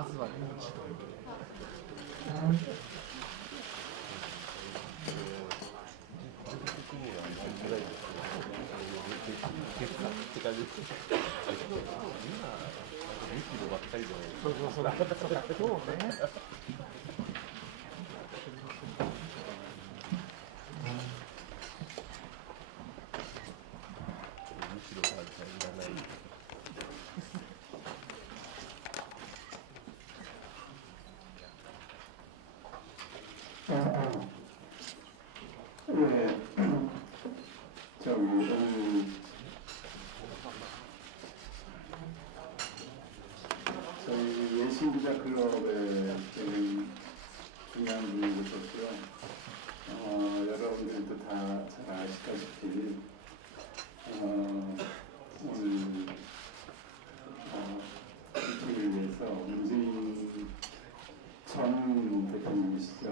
まずは命という。って感じです。みんな2キロばっかりで。そうそうそう。そうか、今日ね。2キロなんかいらない。저희 예신기자 클럽의 중요한 분이 계셨고요. 여러분들도 다 잘 아시다시피 오늘 미팅을 위해서 문재인 전 대통령이시죠.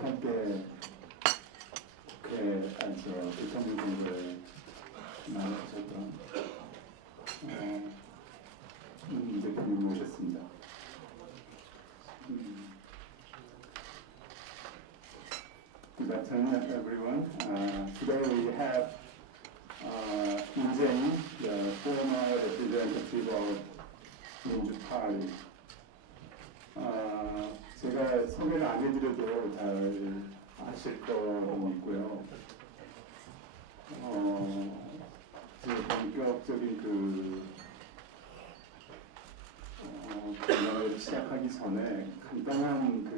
18대 국회 대통령 선거에 나가셨던 대표님 모셨습니다. Good afternoon, everyone. Today we have Moon Jae-in, the former representative of Minju Party. 제가 소개를 안 해드려도 잘 아실 거는 있고요. 제 본격적인 대화를 시작하기 전에 간단한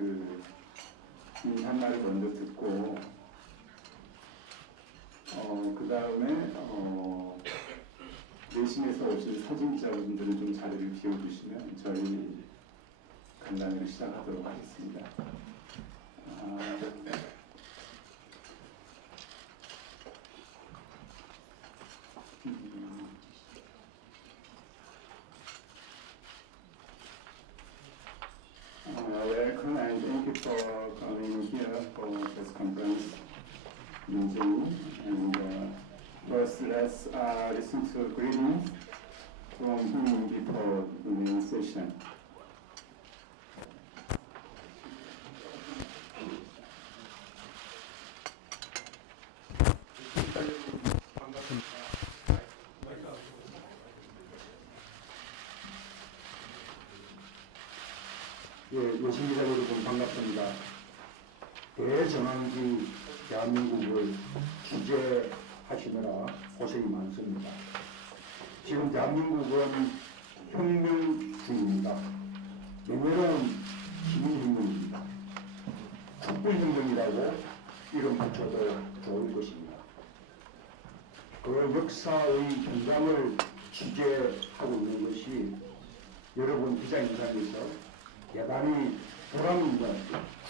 인사말을 먼저 듣고 그 다음에 내신에서 오신 사진자분들은 좀 자리를 비워주시면 저희 간담회를 시작하도록 하겠습니다. Welcome and thank you for coming here for this conference, Moon Jae-in. And first, let's listen to greetings from him before the main session. 예신기자 여러분 반갑습니다. 대전환기 대한민국을 주재하시느라 고생이 많습니다. 지금 대한민국은 혁명 중입니다. 내년은 시민혁명입니다. 촛불혁명이라고 이름 붙여도 좋을 것입니다. 그 역사의 현장을 취재하고 있는 것이 여러분 기자인상에서 대단히 보람 있는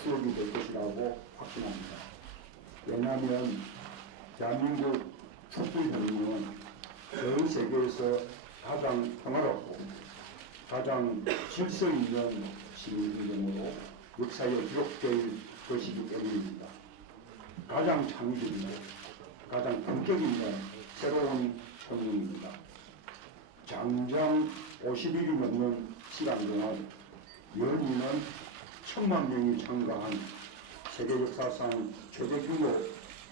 추억이 될 것이라고 확신합니다. 왜냐하면 대한민국 촛불혁명은 전 세계에서 가장 평화롭고 가장 질서 있는 시민혁명으로 역사에 기록될 것이기 때문입니다. 가장 창의적이고 가장 품격 있는 새로운 혁명입니다. 장장 50일이 넘는 시간 동안 연인은 1000만 명이 참가한 세계 역사상 최대 규모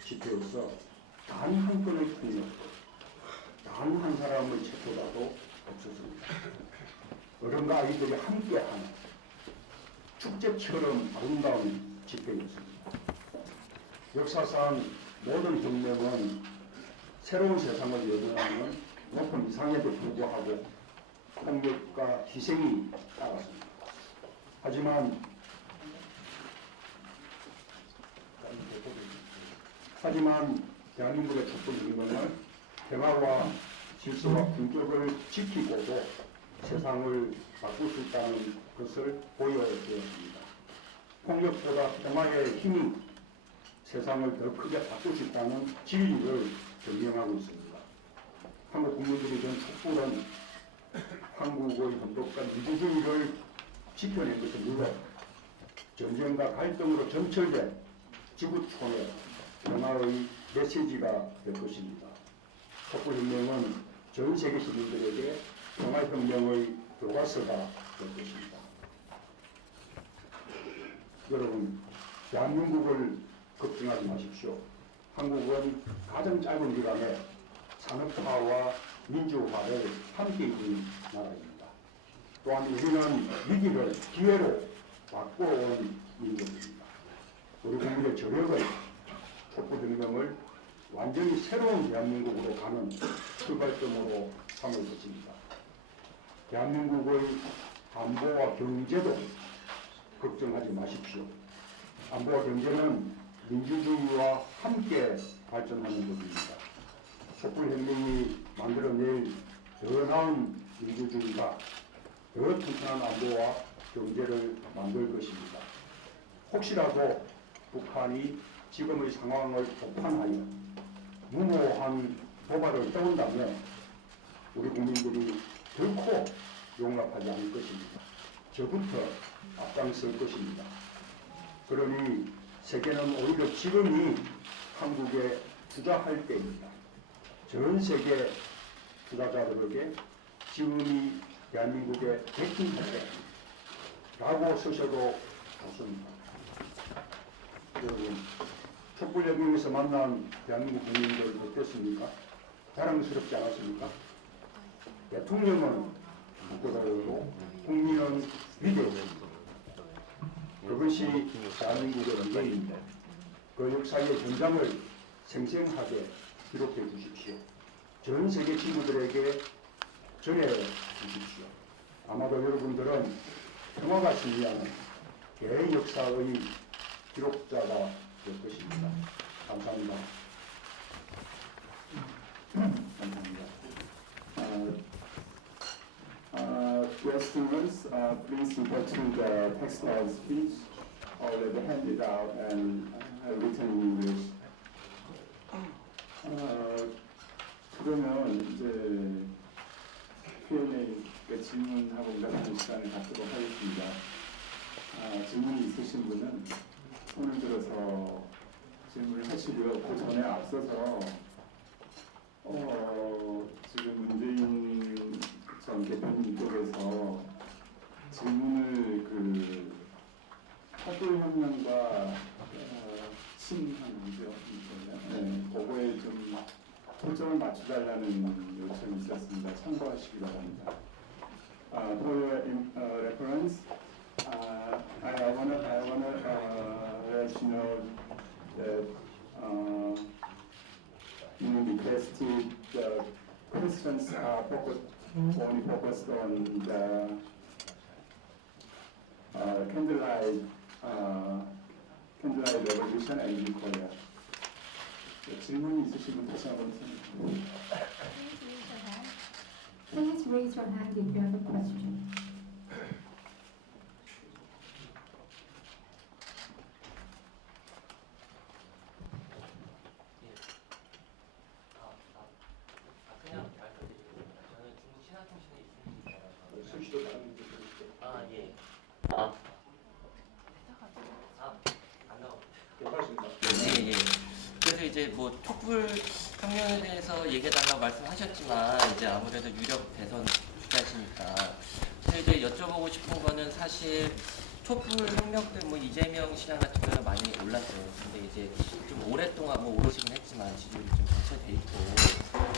집회에서 단 한 건의 폭력도, 단 한 사람의 체포라도 없었습니다. 어른과 아이들이 함께하는 축제처럼 아름다운 집회였습니다. 역사상 모든 혁명은 새로운 세상을 예언하는 높은 이상에도 불구하고 폭력과 희생이 따랐습니다. 하지만 대한민국의 촛불혁명은 평화와 질서와 품격을 지키고도 세상을 바꿀 수 있다는 것을 보여주었습니다. 폭력보다 평화의 힘이 세상을 더 크게 바꿀 수 있다는 진리를 증명하고 있습니다. 한국 국민들이 전 촛불은 한국의 헌법과 민주주의를 지켜낸 것은 물론 전쟁과 갈등으로 점철된 지구촌의 평화의 메시지가 될 것입니다. 촛불혁명은 전 세계 시민들에게 평화혁명의 교과서가 될 것입니다. 여러분, 대한민국을 걱정하지 마십시오. 한국은 가장 짧은 기간에 산업화와 민주화를 함께 이룬 나라입니다. 또한 우리는 위기를 기회로 바꿔온 민족입니다. 우리 국민의 저력을 촛불혁명을 완전히 새로운 대한민국으로 가는 출발점으로 삼을 것입니다. 대한민국의 안보와 경제도 걱정하지 마십시오. 안보와 경제는 민주주의와 함께 발전하는 것입니다. 촛불혁명이 만들어낼 더 나은 민주주의가 더 튼튼한 안보와 경제를 만들 것입니다. 혹시라도 북한이 지금의 상황을 도판하여 무모한 도발을 해온다면 우리 국민들이 결코 용납하지 않을 것입니다. 저부터 앞장설 것입니다. 그러니 세계는 오히려 지금이 한국에 투자할 때입니다. 전 세계 투자자들에게 지금이 대한민국의 백신할 때라고 쓰셔도 좋습니다. 여러분, 촛불혁명에서 만난 대한민국 국민들 어땠습니까? 자랑스럽지 않았습니까? 대통령은 부끄러워도 국민은 위대했습니다. 그것이 대한민국의 미래입니다. 그 역사의 현장을 생생하게 기록해 주십시오. 전 세계 친구들에게 전해 주십시오. 아마도 여러분들은 평화가 승리하는 대역사의 기록자가 될 것입니다. 감사합니다. 감사합니다. Dear students, please refer to the text of speech already handed out and written in English. 그러면 이제 Q&A 질문하고 응답하는 시간을 갖도록 하겠습니다. 질문이 있으신 분은 손을 들어서 질문을 하시고요. 그 전에 앞서서 지금 문재인 전 대표님 쪽에서 질문을 촛불혁명과 친한이죠. 네, 그거에 좀 초점을 맞춰달라는 요청이 있었습니다. 참고하시기 바랍니다. For your reference, I wanna let you know that you requested the questions are only focused on the candlelight revolution and Korea. 질문이 있으신 분 다시 한번 Please raise your hand if you have a question. 그냥 말씀드리겠습니다. 저는 중국 신화통신에 있습니다. 수시도 다른 분들 예. 안 나오고. 괜찮습니다. 예. 그래서 이제 뭐 촛불 혁명에 대해서 얘기해달라고 말씀하셨지만 이제 아무래도 유력 대선 주자시니까 그래서 이제 여쭤보고 싶은 거는 사실 촛불 혁명 때 뭐 이재명 시장 같은 경우는 많이 올랐어요. 근데 이제 좀 오랫동안 뭐 오르시긴 했지만 지지율이 좀 정체돼 있고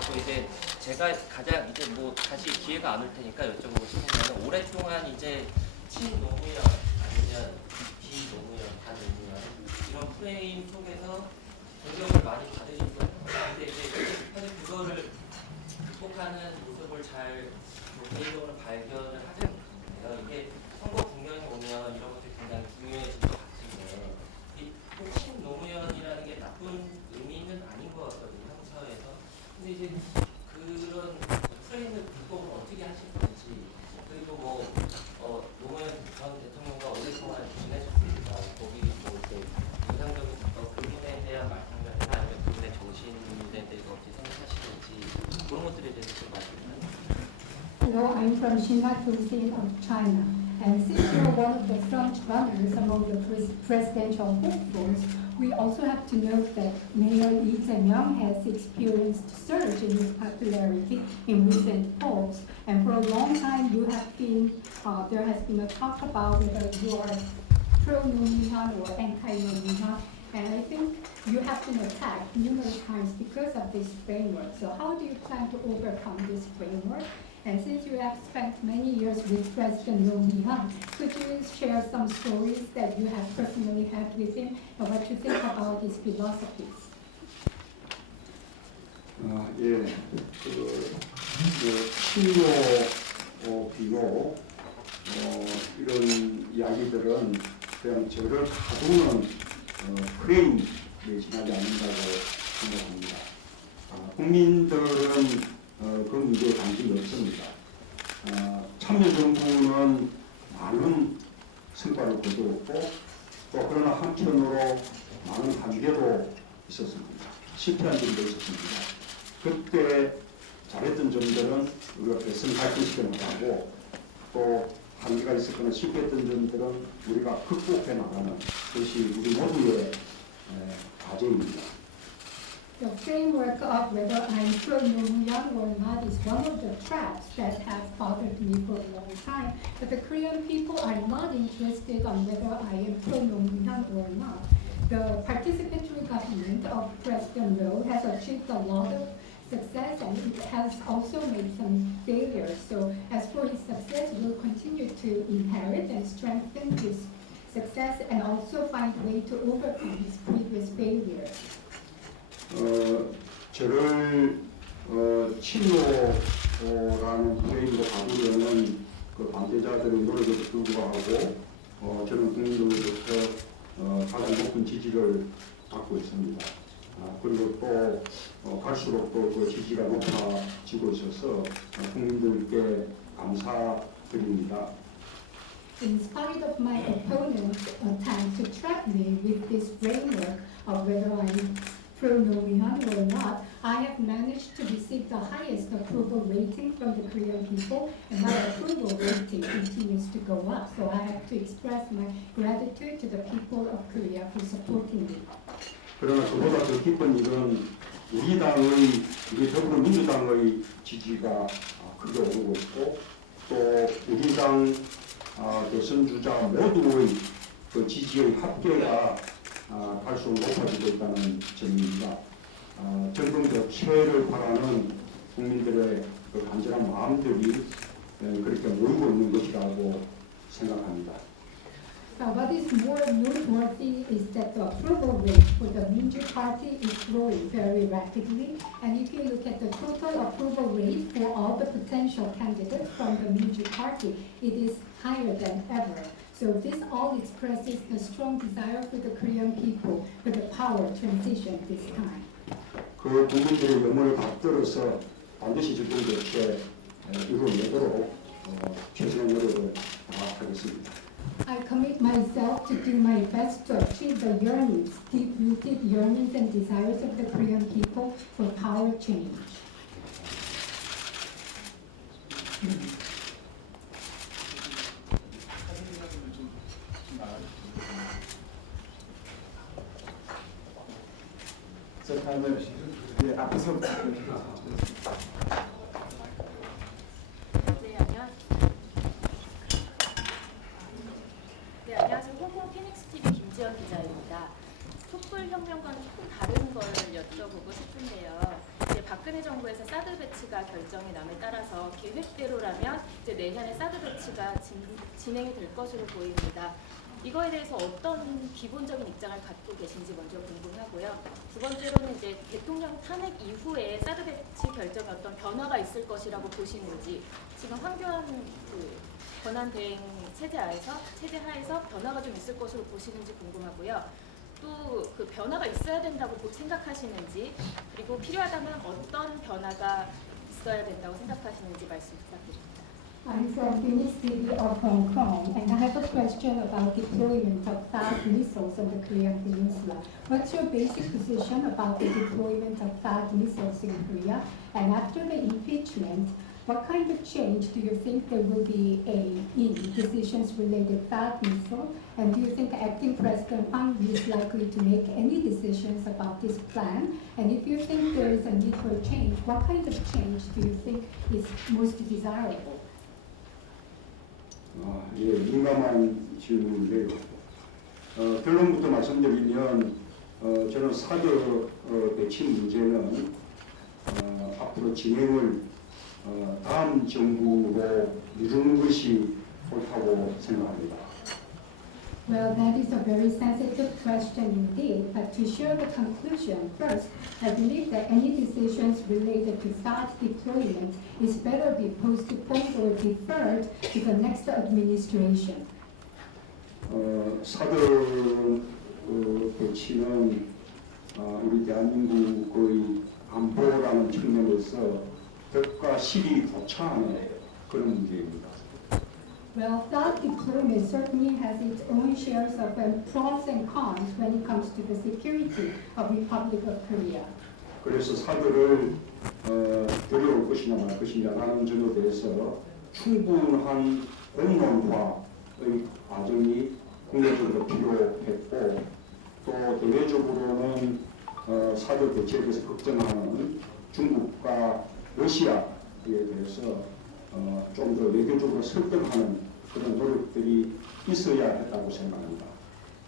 또 이제 제가 가장 이제 뭐 다시 기회가 안 올 테니까 여쭤보고 싶은 거는 오랫동안 이제 친노무현 아니면 비노무현 반노무현 이런 프레임 속에서 공격을 많이 받으셨어요. 근데 이제 사실 그거를 극복하는 모습을 잘 개인적으로 발견을 하지 못했는데요. 이게 선거 국면이 오면 이런 것들이 굉장히 중요해질 것 같은데 꼭 친노무현이라는 게 나쁜 의미는 아닌 것 같거든요. 한국 사회에서. 근데 이제 그런 프레임을 극복을 어떻게 하실 건지 그리고 뭐 노무현 전 대통령과 오랫동안 지내셨으니까 거기 뭐 이렇게 인상적인 그분에 대한 말씀이나 아니면 그분의 정신에 대해서 어떻게 생각하시는지 그런 것들에 대해서 좀 말씀해 주세요. Hello, I'm from Xinhua Province of China. And since you're one of the front runners among the presidential hopefuls, we also have to note that Mayor Lee Jae-myung has experienced surge in his popularity in recent polls. And for a long time, there has been a talk about whether you are pro-Nomihan or anti-Nomihan, and I think you have been attacked numerous times because of this framework. So how do you plan to overcome this framework? And since you have spent many years with President Nomihan, could you share some stories that you have personally had with him and what you think about his philosophies? 예, 친노 비노 이런 이야기들은 그냥 저를 가두는 프레임에 지나지 않는다고 생각합니다. 국민들은 그 문제에 관심이 없습니다. 참여정부는 많은 성과를 거두었고 또 그러나 한편으로 많은 한계도 있었습니다. 실패한 점도 있었습니다. 그때 잘했던 점들은 우리가 개선 발전시켜 나가고 또 한계가 있었거나 실패했던 점들은 우리가 극복해 나가는 것이 우리 모두의 과제입니다. The framework of whether I'm pro-Nomihan or not is one of the traps that have bothered me for a long time. But the Korean people are not interested on whether I am pro-Nomihan or not. The participatory government of President Roh has achieved a lot of success and it has also made some failures. So as for his success, we'll continue to inherit and strengthen his success and also find a way to overcome his previous failures. 저를 친노라는 프레임으로 바꾸려는 그 반대자들의 노력에도 불구하고 저는 국민들로부터 가장 높은 지지를 받고 있습니다. 그리고 또 갈수록 또 그 지지가 높아지고 있어서 국민들께 감사드립니다. In spite of my opponent's attempt to trap me with this framework of whether I'm pro-Nomihan or not, I have managed to receive the highest approval rating from the Korean people, and my approval rating continues to go up. So I have to express my gratitude to the people of Korea for supporting me. 그러나 그보다 더 기쁜 일은 우리 더불어민주당의 지지가 크게 오르고 있고 또 우리 당 대선주자 모두의 그 지지의 합계가 갈수록 높아지고 있다는 점입니다. 정권 교체를 바라는 국민들의 그 간절한 마음들이 그렇게 모이고 있는 것이라고 생각합니다. Now, what is more noteworthy is that the approval rate for the Minju Party is growing very rapidly. And if you look at the total approval rate for all the potential candidates from the Minju Party, it is higher than ever. So this all expresses the strong desire for the Korean people for the power transition this time. 그 국민들의 염원을 받들어서 반드시 정권 교체 이루어내도록 최선의 노력을 다하겠습니다. I commit myself to do my best to achieve the yearnings, deep-rooted yearnings and desires of the Korean people for power change. 자, 다음은 앞에서 네, 안녕하세요. 홍콩 피닉스 TV 김지연 기자입니다. 촛불혁명과는 조금 다른 걸 여쭤보고 싶은데요. 이제 박근혜 정부에서 사드 배치가 결정이 남에 따라서 계획대로라면 이제 내년에 사드 배치가 진행이 될 것으로 보입니다. 이거에 대해서 어떤 기본적인 입장을 갖고 계신지 먼저 궁금하고요. 두 번째로는 이제 대통령 탄핵 이후에 사드 배치 결정에 어떤 변화가 있을 것이라고 보시는지, 지금 황교안 권한 대행 체제 하에서 변화가 좀 있을 것으로 보시는지 궁금하고요. 또 그 변화가 있어야 된다고 꼭 생각하시는지, 그리고 필요하다면 어떤 변화가 있어야 된다고 생각하시는지 말씀 부탁드립니다. I'm from Phoenix City of Hong Kong, and I have a question about deployment of THAAD missiles on the Korean Peninsula. What's your basic position about the deployment of THAAD missiles in Korea? And after the impeachment, what kind of change do you think there will be in decisions related to THAAD missile? And do you think acting President Hwang is likely to make any decisions about this plan? And if you think there is a need for change, what kind of change do you think is most desirable? 민감한 질문인데요. 결론부터 말씀드리면 저는 사드 배치 문제는 앞으로 진행을 다음 정부로 미루는 것이 옳다고 생각합니다. Well, that is a very sensitive question indeed, but to share the conclusion first, I believe that any decisions related to THAAD deployment is better be postponed or deferred to the next administration. 사드 배치는 우리 대한민국의 안보라는 측면에서 덕과 실이 교차하는 그런 문제입니다. Well, THAAD deployment certainly has its own shares of pros and cons when it comes to the security of Republic of Korea. 그래서 사드를 들여올 것이냐 말 것이냐라는 점에 대해서 충분한 공론화의 과정이 국내적으로 필요했고 또 대외적으로는 사드 대치에 대해서 걱정하는 중국과 러시아에 대해서 좀 더 외교적으로 설득하는 그런 노력들이 있어야 했다고 생각합니다.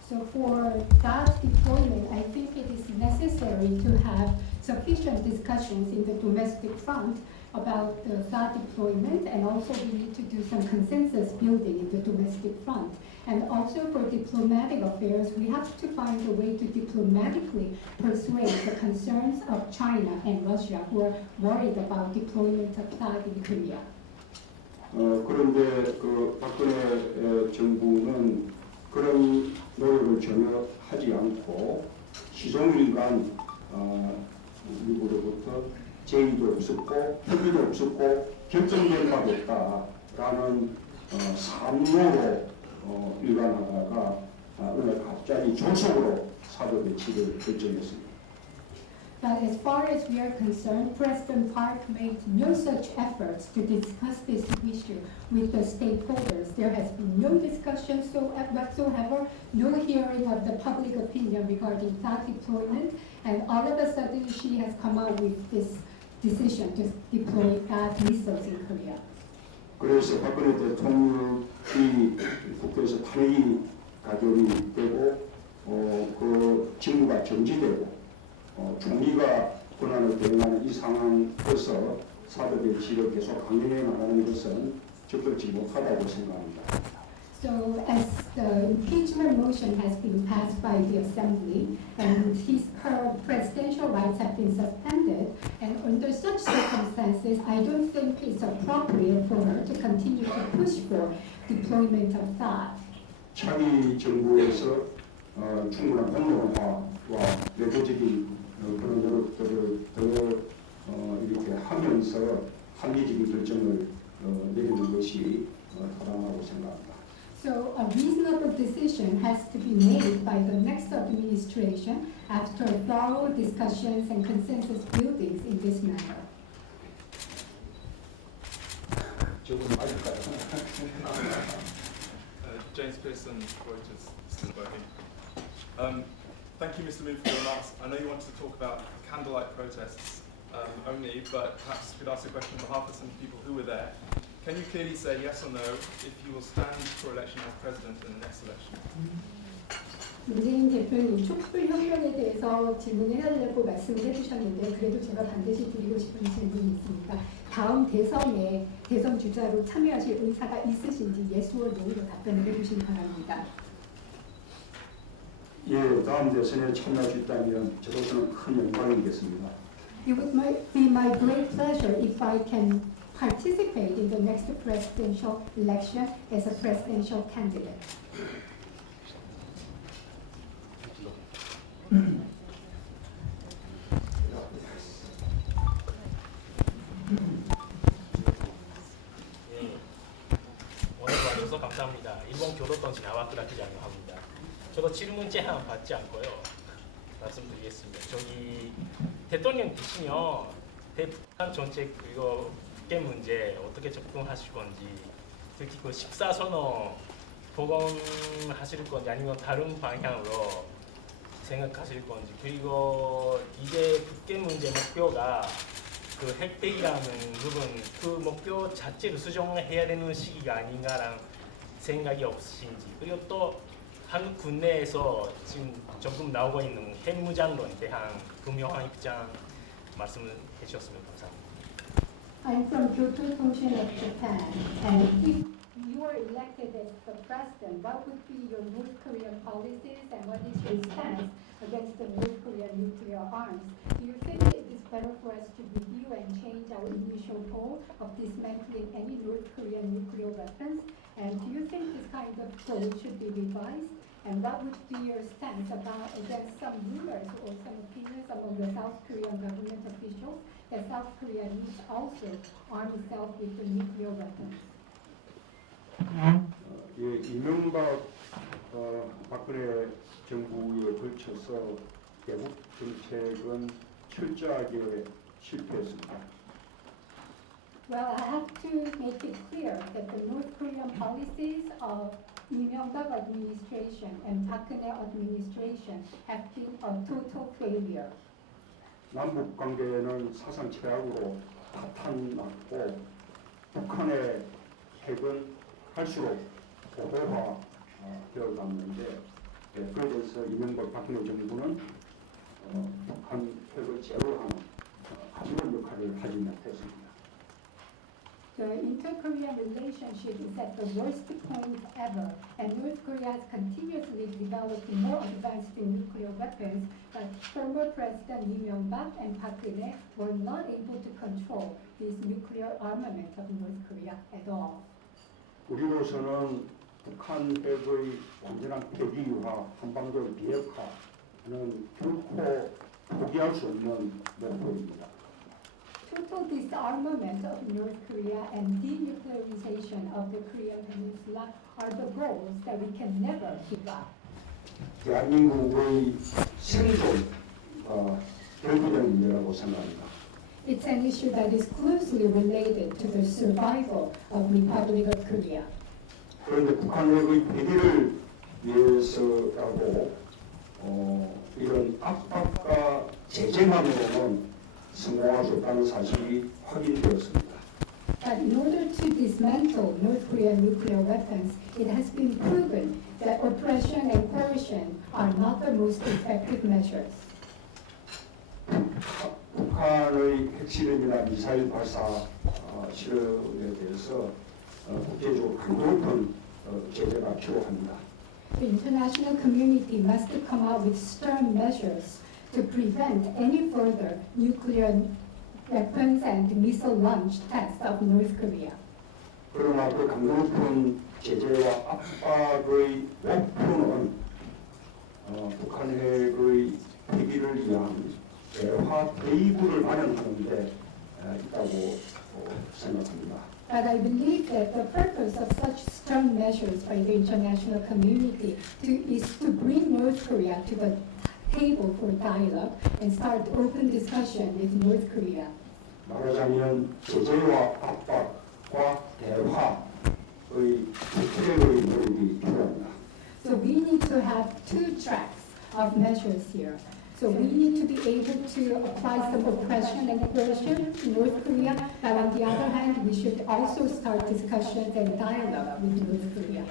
So for THAAD deployment, I think it is necessary to have sufficient discussions in the domestic front about the THAAD deployment, and also we need to do some consensus building in the domestic front. And also for diplomatic affairs, we have to find a way to diplomatically persuade the concerns of China and Russia who are worried about deployment of THAAD in Korea. 그런데 그 박근혜 정부는 그런 노력을 전혀 하지 않고 시종일관 미국으로부터 제의도 없었고 협의도 없었고 결정된 바도 없다라는 산모로 일관하다가 오늘 갑자기 조속으로 사드 배치를 결정했습니다. But as far as we are concerned, President Park made no such efforts to discuss this issue with the stakeholders. There has been no discussion whatsoever, no hearing of the public opinion regarding THAAD deployment, and all of a sudden she has come out with this decision to deploy THAAD missiles in Korea. 그래서 박근혜 대통령이 국회에서 탄핵이 가결이 되고 그 직무가 정지되고 총리가 권한을 대행하는 이 상황에서 사드 배치를 계속 강행해 나가는 것은 적절치 못하다고 생각합니다. So as the impeachment motion has been passed by the Assembly and his current presidential rights have been suspended, and under such circumstances, I don't think it's appropriate for her to continue to push for deployment of THAAD. 차기 정부에서 충분한 공론화와 외교적인 그런 노력들을 더 이렇게 하면서 합리적인 결정을 내리는 것이 타당하다고 생각합니다. So a reasonable decision has to be made by the next administration after thorough discussions and consensus buildings in this matter. 조금 맞을까요? James Pearson, Reuters. This is working. Thank you, Mr. Moon, for your remarks. I know you wanted to talk about candlelight protests only, but perhaps you could ask a question on behalf of some people who were there. Can you clearly say yes or no if you will stand for election as president in the next election? 문재인 대표님 촛불혁명에 대해서 질문해달라고 말씀을 해주셨는데 그래도 제가 반드시 드리고 싶은 질문이 있습니다. 다음 대선에 대선 주자로 참여하실 의사가 있으신지 yes or no로 답변을 해주시기 바랍니다. 예, 다음 대선에 참여할 수 있다면 저로서는 큰 영광이겠습니다. It would be my great pleasure if I can participate in the next presidential election as a presidential candidate. 오늘 와주셔서 감사합니다. 일본 교도권 나와쿠라 기자라고 합니다. 저도 질문 제한 받지 않고요. 말씀드리겠습니다. 저기 대통령 되시면 대북한 정책 그리고 국계 문제 어떻게 접근하실 건지, 특히 그 14선언 복원하실 건지 아니면 다른 방향으로 생각하실 건지, 그리고 이제 국계 문제 목표가 그 핵폐기라는 부분, 그 목표 자체를 수정해야 되는 시기가 아닌가라는 생각이 없으신지, 그리고 또 한국 국내에서 지금 조금 나오고 있는 핵무장론에 대한 분명한 입장 말씀을 해주셨으면 감사합니다. I'm from Kyoto Tongsin of Japan, and if you were elected as the president, what would be your North Korean policies and what is your stance against the North Korean nuclear arms? Do you think it is better for us to review and change our initial goal of dismantling any North Korean nuclear weapons? And do you think this kind of goal should be revised? And what would be your stance against some rumors or some opinions among the South Korean government officials that South Korea needs also arm itself with the nuclear weapons? 예, 이명박 박근혜 정부에 걸쳐서 대북 정책은 철저하게 실패했습니다. Well, I have to make it clear that the North Korean policies of Lee Myung-bak administration and Park Geun-hye administration have been a total failure. 남북 관계는 사상 최악으로 파탄났고 북한의 핵은 할수록 고도화 되어갔는데 그에 대해서 이명박 박근혜 정부는 북한 핵을 제로하는 아무런 역할을 하지 못했습니다. The inter-Korean relationship is at the worst point ever, and North Korea has continuously developed more advanced nuclear weapons, but former President Lee Myung-bak and Park Geun-hye were not able to control this nuclear armament of North Korea at all. 우리로서는 북한 핵의 완전한 폐기와 한반도의 비핵화는 결코 포기할 수 없는 목표입니다. Total disarmament of North Korea and denuclearization of the Korean Peninsula are the goals that we can never give up. 대한민국의 생존 결부된 문제라고 생각합니다. It's an issue that is closely related to the survival of Republic of Korea. 그런데 북한 핵의 폐기를 위해서라고 이런 압박과 제재만으로는 성공할 수 없다는 사실이 확인되었습니다. But in order to dismantle North Korean nuclear weapons, it has been proven that oppression and coercion are not the most effective measures. 북한의 핵실험이나 미사일 발사 실험에 대해서 국제적으로 강도 높은 제재가 필요합니다. The international community must come up with stern measures to prevent any further nuclear weapons and missile launch tests of North Korea. 그러나 그 강도 높은 제재와 압박의 목표는 북한 핵의 폐기를 위한 대화 테이블을 마련하는 데 있다고 생각합니다. But I believe that the purpose of such stern measures by the international community is to bring North Korea to the table for dialogue and start open discussion with North Korea. 말하자면 제재와 압박과 대화의 두 트랙의 노력이 필요합니다. So we need to have two tracks of measures here. So we need to be able to apply some oppression and coercion to North Korea, but on the other hand, we should also start discussions and dialogue with North Korea.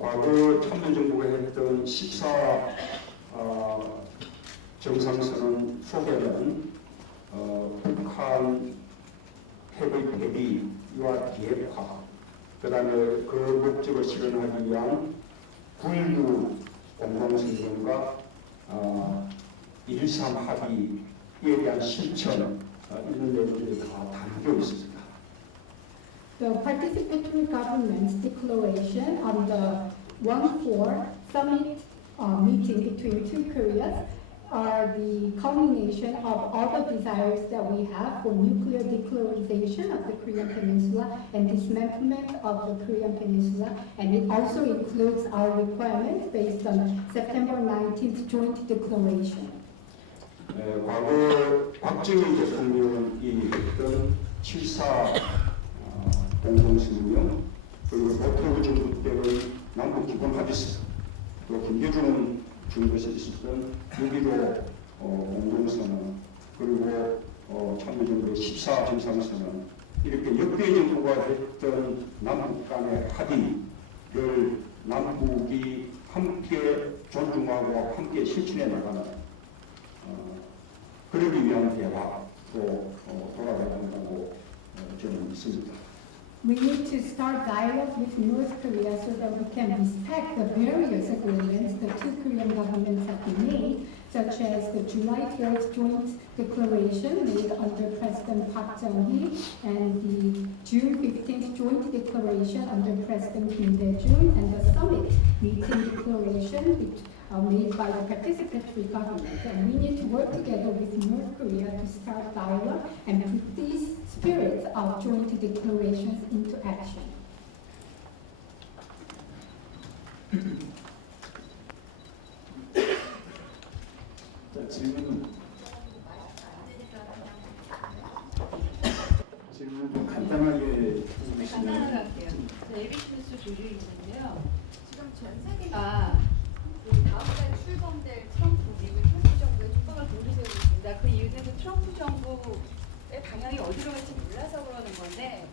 과거 참여정부가 했던 14 정상선언 속에는 북한 핵의 폐기와 비핵화, 그다음에 그 목적을 실현하기 위한 불류 공동성명과 1.3 합의에 대한 실천 이런 내용들이 다 담겨 있습니다. The participatory government's declaration on the 1-4 summit meeting between two Koreas are the culmination of all the desires that we have for nuclear denuclearization of the Korean Peninsula and dismantlement of the Korean Peninsula, and it also includes our requirements based on September 19th joint declaration. 과거 박정희 대통령이 했던 7.4 공동성명, 그리고 노태우 정부 때의 남북 기본 합의서, 또 김대중 정부에서 있었던 6.15 공동선언, 그리고 참여정부의 14 정상선언, 이렇게 역대 정부가 했던 남북 간의 합의를 남북이 실천해 나가는 그러기 위한 대화로 돌아가야 한다고 저는 믿습니다. We need to start dialogue with North Korea so that we can respect the various agreements the two Korean governments have made, such as the July 12th joint declaration made under President Park Chung-hee and the June 15th joint declaration under President Kim Dae-jun and the summit meeting declaration made by the participatory government. And we need to work together with North Korea to start dialogue and put these spirits of joint declarations into action. 자, 질문 좀 간단하게 간단하게 해주시면 할게요. ABC 뉴스 조류인데요. 지금 전 세계가 그 다음 달 출범될 트럼프 미국 트럼프 정부의 촉각을 동조되고 있습니다. 그 이유는 그 트럼프 정부의 방향이 어디로 갈지 몰라서 그러는 건데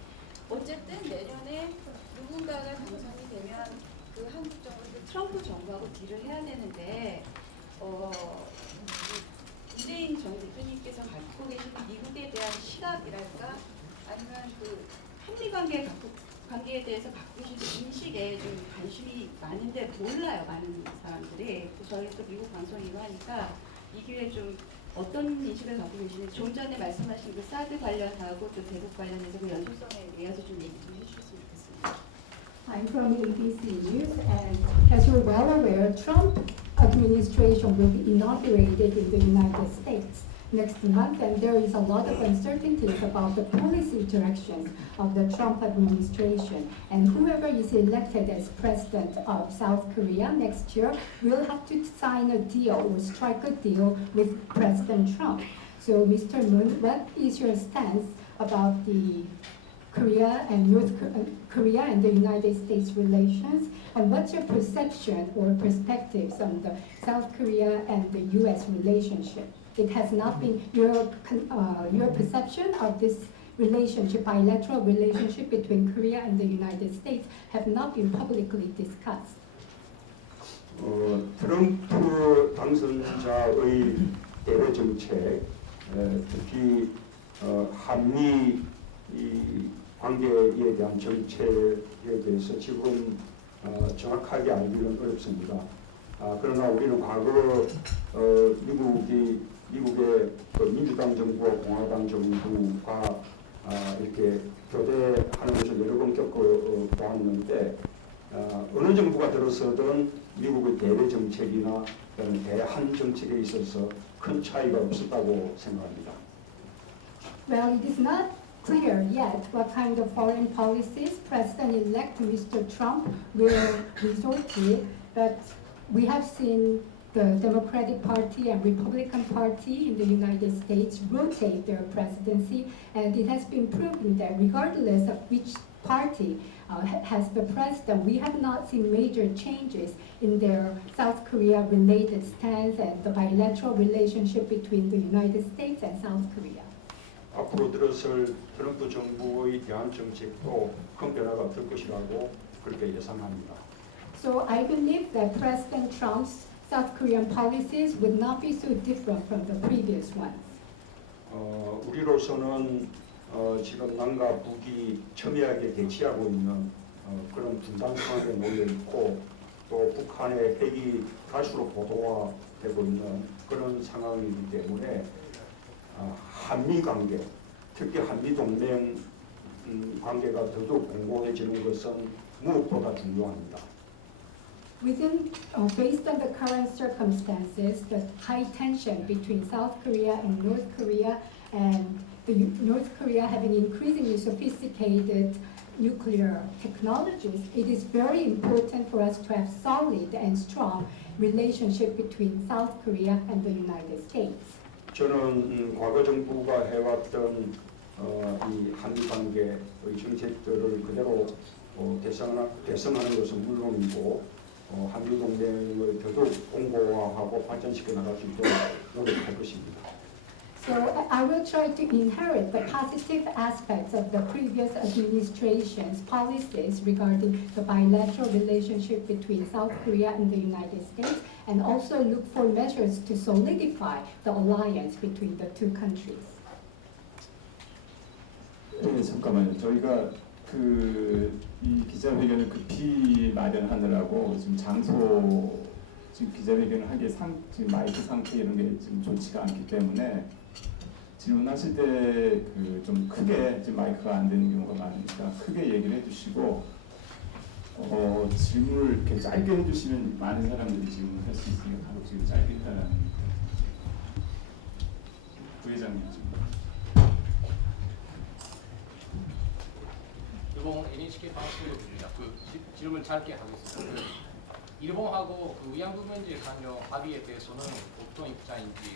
어쨌든 내년에 누군가가 당선이 되면 그 한국 정부, 그 트럼프 정부하고 딜을 해야 되는데 문재인 전 대표님께서 갖고 계신 미국에 대한 시각이랄까 아니면 그 한미 관계에 대해서 갖고 계신 인식에 좀 관심이 많은데 몰라요, 많은 사람들이. 저희 또 미국 방송이고 하니까 이 기회에 좀 어떤 인식을 갖고 계시는지 좀 전에 말씀하신 그 사드 관련하고 또 대북 관련해서 그 연속성에 대해서 좀 얘기 좀 해주셨으면 좋겠습니다. I'm from ABC News, and as you're well aware, Trump administration will be inaugurated in the United States next month, and there is a lot of uncertainties about the policy directions of the Trump administration. And whoever is elected as president of South Korea next year will have to sign a deal or strike a deal with President Trump. So, Mr. Moon, what is your stance about the Korea and Korea and the United States relations, and what's your perception or perspectives on the South Korea and the U.S. relationship? It has not been your perception of this relationship, bilateral relationship between Korea and the United States, have not been publicly discussed. 트럼프 당선자의 대외 정책, 특히 한미 관계에 대한 정책에 대해서 지금 정확하게 알기는 어렵습니다. 그러나 우리는 과거 미국의 민주당 정부와 공화당 정부가 이렇게 교대하는 것을 여러 번 겪어보았는데 어느 정부가 들어서든 미국의 대외 정책이나 대한 정책에 있어서 큰 차이가 없었다고 생각합니다. Well, it is not clear yet what kind of foreign policies President-elect Mr. Trump will resort to, but we have seen the Democratic Party and Republican Party in the United States rotate their presidency, and it has been proven that regardless of which party has the president, we have not seen major changes in their South Korea-related stance and the bilateral relationship between the United States and South Korea. 앞으로 들어설 트럼프 정부의 대한 정책도 큰 변화가 없을 것이라고 그렇게 예상합니다. So I believe that President Trump's South Korean policies would not be so different from the previous ones. 우리로서는 지금 남과 북이 첨예하게 대치하고 있는 그런 분단 상황에 놓여 있고 또 북한의 핵이 갈수록 고도화되고 있는 그런 상황이기 때문에 한미 관계, 특히 한미 동맹 관계가 더더욱 공고해지는 것은 무엇보다 중요합니다. Based on the current circumstances, the high tension between South Korea and North Korea, and North Korea having increasingly sophisticated nuclear technologies, it is very important for us to have solid and strong relationship between South Korea and the United States. 저는 과거 정부가 해왔던 이 한미 관계의 정책들을 그대로 대성하는 것은 물론이고 한미 동맹을 더더욱 공고화하고 발전시켜 나갈 수 있도록 노력할 것입니다. So I will try to inherit the positive aspects of the previous administration's policies regarding the bilateral relationship between South Korea and the United States, and also look for measures to solidify the alliance between the two countries. 네, 잠깐만요. 저희가 이 기자회견을 급히 마련하느라고 지금 장소 지금 기자회견을 하기에 지금 마이크 상태 이런 게 지금 좋지가 않기 때문에 질문하실 때 좀 크게 지금 마이크가 안 되는 경우가 많으니까 크게 얘기를 해주시고 질문을 이렇게 짧게 해주시면 많은 사람들이 질문을 할 수 있으니까 바로 지금 짧게 해달라는 부회장님 지금. 일본 NHK 방송국입니다. 질문 짧게 하겠습니다. 일본하고 위안부 문제 관련 합의에 대해서는 어떤 입장인지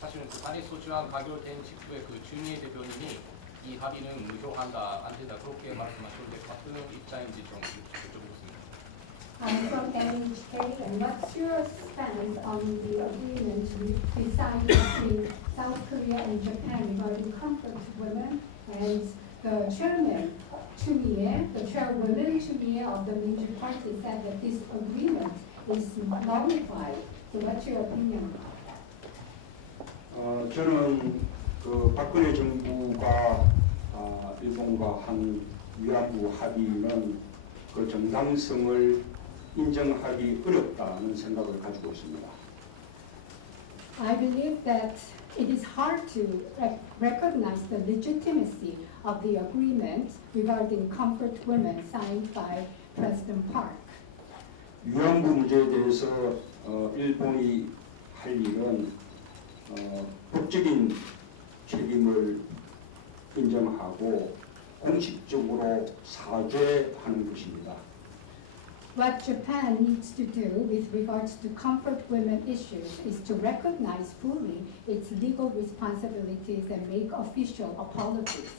사실은 안에 소주안 가결된 직후에 주미애 대변인이 이 합의는 무효한다, 안 된다 그렇게 말씀하셨는데 어떤 입장인지 좀 여쭤보겠습니다. From NHK, and what's your stance on the agreement we signed between South Korea and Japan regarding comfort women, and the chairman, Chumie, the chairwoman Chumie of the Minju Party said that this agreement is nullified. So what's your opinion? 저는 박근혜 정부가 일본과 한 위안부 합의는 그 정당성을 인정하기 어렵다는 생각을 가지고 있습니다. I believe that it is hard to recognize the legitimacy of the agreement regarding comfort women signed by President Park. 위안부 문제에 대해서 일본이 할 일은 법적인 책임을 인정하고 공식적으로 사죄하는 것입니다. What Japan needs to do with regards to comfort women issues is to recognize fully its legal responsibilities and make official apologies.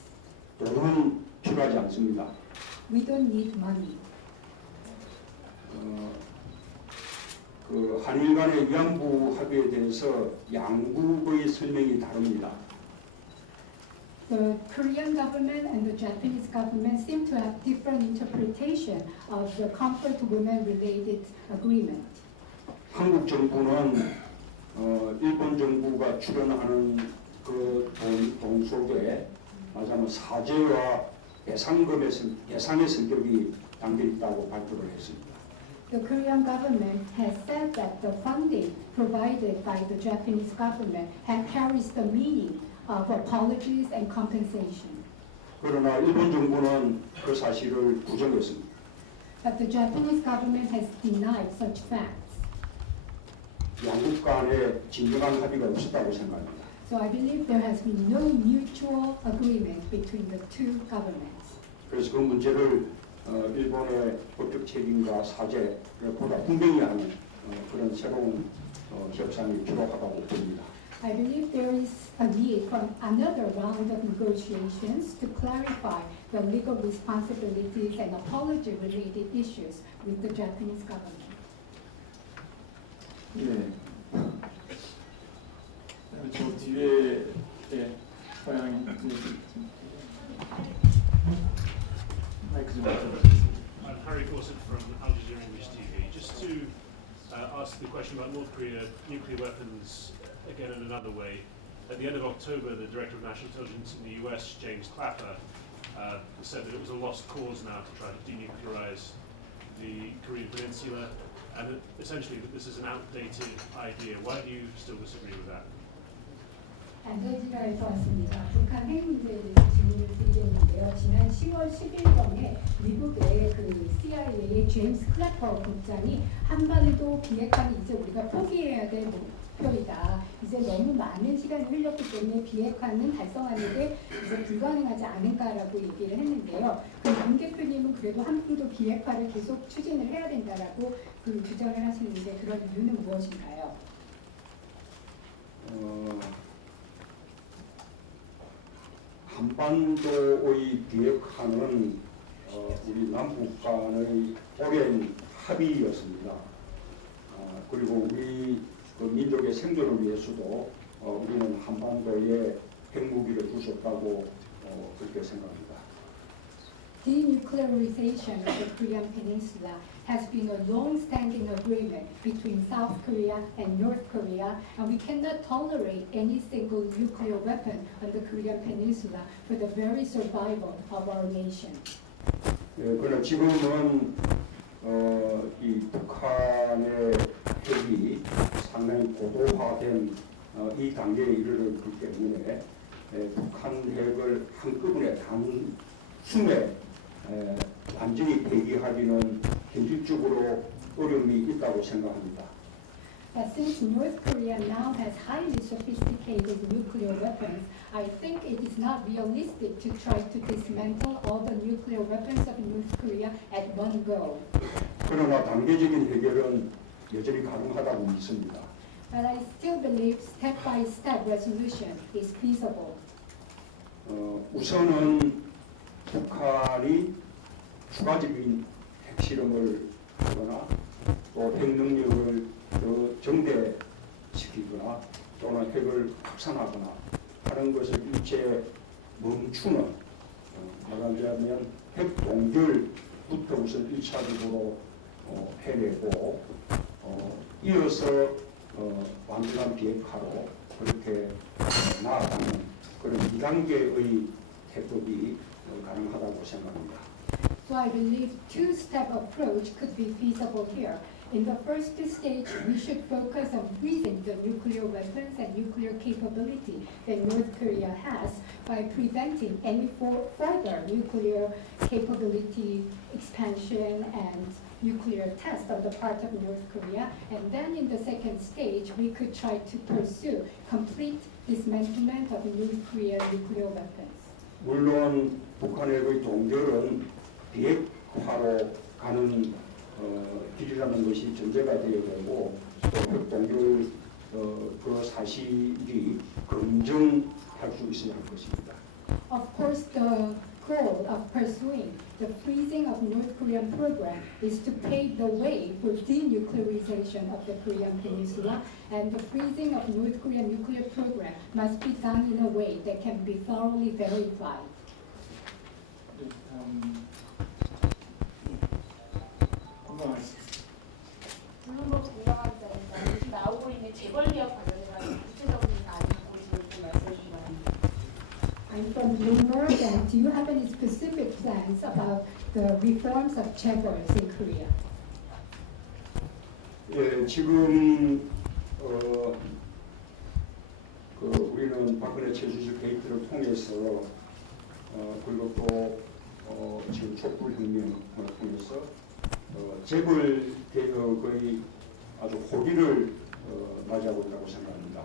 돈은 필요하지 않습니다. We don't need money. 한일 간의 위안부 합의에 대해서 양국의 설명이 다릅니다. The Korean government and the Japanese government seem to have different interpretation of the comfort women related agreement. 한국 정부는 일본 정부가 출연하는 돈 속에 말하자면 사죄와 배상의 성격이 담겨 있다고 발표를 했습니다. The Korean government has said that the funding provided by the Japanese government carries the meaning of apologies and compensation. 그러나 일본 정부는 그 사실을 부정했습니다. But the Japanese government has denied such facts. 양국 간에 진정한 합의가 없었다고 생각합니다. So I believe there has been no mutual agreement between the two governments. 그래서 그 문제를 일본의 법적 책임과 사죄를 보다 분명히 하는 그런 새로운 협상이 필요하다고 봅니다. I believe there is a need for another round of negotiations to clarify the legal responsibilities and apology-related issues with the Japanese government. 예. 저 뒤에 서양이 마이크 좀 부탁드리겠습니다. I'm Harry Fawcett from Al Jazeera English TV. Just to ask the question about North Korea nuclear weapons again in another way. At the end of October, the Director of National Intelligence in the US, James Clapper, said that it was a lost cause now to try to denuclearize the Korean Peninsula, and that essentially that this is an outdated idea. Why do you still disagree with that? 알제지라에서 왔습니다. 북한 핵 문제에 대해서 질문을 드리겠는데요. 지난 10월 10일경에 미국의 CIA의 제임스 클래퍼 국장이 한반도 비핵화는 이제 우리가 포기해야 될 목표이다. 이제 너무 많은 시간이 흘렸기 때문에 비핵화는 달성하는 게 이제 불가능하지 않을까라고 얘기를 했는데요. 윤 대표님은 그래도 한반도 비핵화를 계속 추진을 해야 된다라고 주장을 하시는데 그런 이유는 무엇인가요? 한반도의 비핵화는 우리 남북 간의 오랜 합의였습니다. 그리고 우리 민족의 생존을 위해서도 우리는 한반도에 핵무기를 둘 수 없다고 그렇게 생각합니다. denuclearization of the Korean Peninsula has been a long-standing agreement between South Korea and North Korea, and we cannot tolerate any single nuclear weapon on the Korean Peninsula for the very survival of our nation. 예, 그러나 지금은 이 북한의 핵이 상당히 고도화된 이 단계에 이르렀기 때문에 북한 핵을 한꺼번에 단숨에 완전히 폐기하기는 현실적으로 어려움이 있다고 생각합니다. But since North Korea now has highly sophisticated nuclear weapons, I think it is not realistic to try to dismantle all the nuclear weapons of North Korea at one go. 그러나 단계적인 해결은 여전히 가능하다고 믿습니다. But I still believe step-by-step resolution is feasible. 우선은 북한이 추가적인 핵실험을 하거나 또 핵능력을 더 정대시키거나 또는 핵을 확산하거나 하는 것을 일체 멈추는 말하자면 핵 동결부터 우선 1차적으로 해내고 이어서 완전한 비핵화로 그렇게 나아가는 그런 2단계의 해법이 가능하다고 생각합니다. So I believe two-step approach could be feasible here. In the first stage, we should focus on freezing the nuclear weapons and nuclear capability that North Korea has by preventing any further nuclear capability expansion and nuclear test on the part of North Korea. And then in the second stage, we could try to pursue complete dismantlement of North Korean nuclear weapons. 물론 북한의 동결은 비핵화로 가는 길이라는 것이 전제가 되어야 되고 또 동결 그 사실이 검증할 수 있어야 할 것입니다. Of course, the goal of pursuing the freezing of North Korean program is to pave the way for denuclearization of the Korean Peninsula, and the freezing of North Korean nuclear program must be done in a way that can be thoroughly verified. 물론 공감하니까 요즘 나오고 있는 재벌 기업 관련해서 구체적인 안을 갖고 있으면 좀 말씀해 주시기 바랍니다. I'm from Bloomberg, and do you have any specific plans about the reforms of chaebols in Korea? 예, 지금 우리는 박근혜 최순실 게이트를 통해서 그리고 또 지금 촛불혁명을 통해서 재벌 개혁의 아주 호기를 맞이하고 있다고 생각합니다.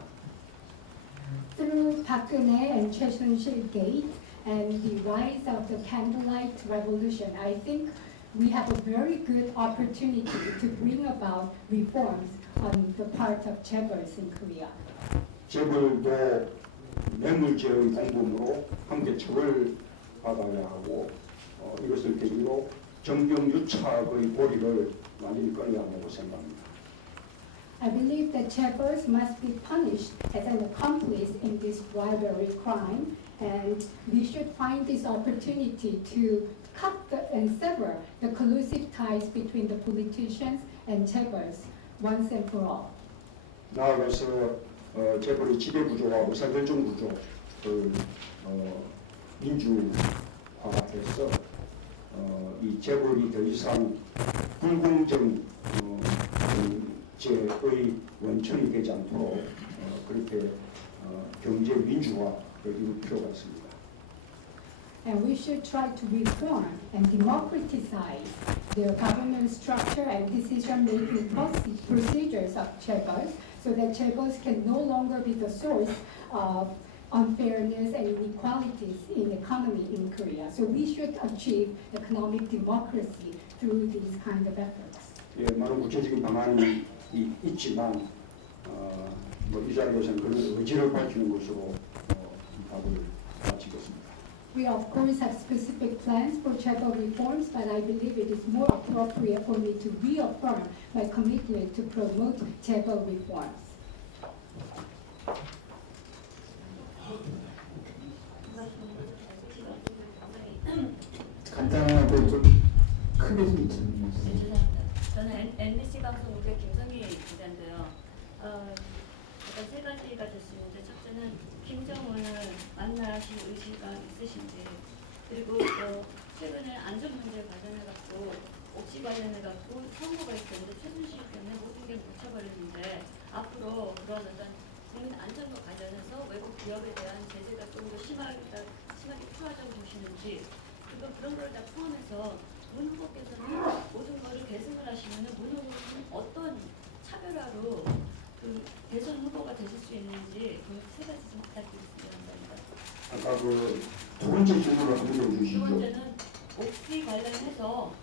Through Park Geun-hye and Choi Soon-sil Gate and the rise of the candlelight revolution, I think we have a very good opportunity to bring about reforms on the part of chaebols in Korea. 재벌도 뇌물죄의 공범으로 함께 처벌받아야 하고 이것을 계기로 정경유착의 고리를 완전히 끊어야 한다고 생각합니다. I believe that chaebols must be punished as an accomplice in this bribery crime, and we should find this opportunity to cut and sever the collusive ties between the politicians and chaebols once and for all. 나아가서 재벌의 지배구조와 의사결정 구조를 민주화해서 이 재벌이 더 이상 불공정 제의 원천이 되지 않도록 그렇게 경제 민주화를 이룰 필요가 있습니다. And we should try to reform and democratize the government structure and decision-making procedures of chaebols, so that chaebols can no longer be the source of unfairness and inequalities in economy in Korea. So we should achieve economic democracy through these kind of efforts. 예, 많은 구체적인 방안이 있지만 이 자리에서는 그런 의지를 밝히는 것으로 답을 마치겠습니다. We of course have specific plans for chaebol reforms, but I believe it is more appropriate for me to reaffirm my commitment to promote chaebol reforms. 간단하고 좀 크게 좀 질문해 네, 주세요. 죄송합니다. 저는 MBC 방송국의 김성희 기자인데요. 일단 세 가지가 될 수 있는데, 첫째는 김정은을 만나실 의지가 있으신지, 그리고 최근에 안전 문제 관련해갖고 옥시 관련해갖고 선거가 있었는데 최순실 때문에 모든 게 묻혀버렸는데, 앞으로 그런 어떤 국민 안전과 관련해서 외국 기업에 대한 제재가 좀 더 심하게 풀어져 보시는지, 그리고 그런 걸 다 포함해서 문 후보께서는 모든 것을 계승을 하시면은 문 후보는 어떤 차별화로 그 대선 후보가 되실 수 있는지 그 세 가지 좀 부탁드리겠습니다. 감사합니다. 아까 그 두 번째 질문을 한번 두 주시죠. 번째는 옥시 관련해서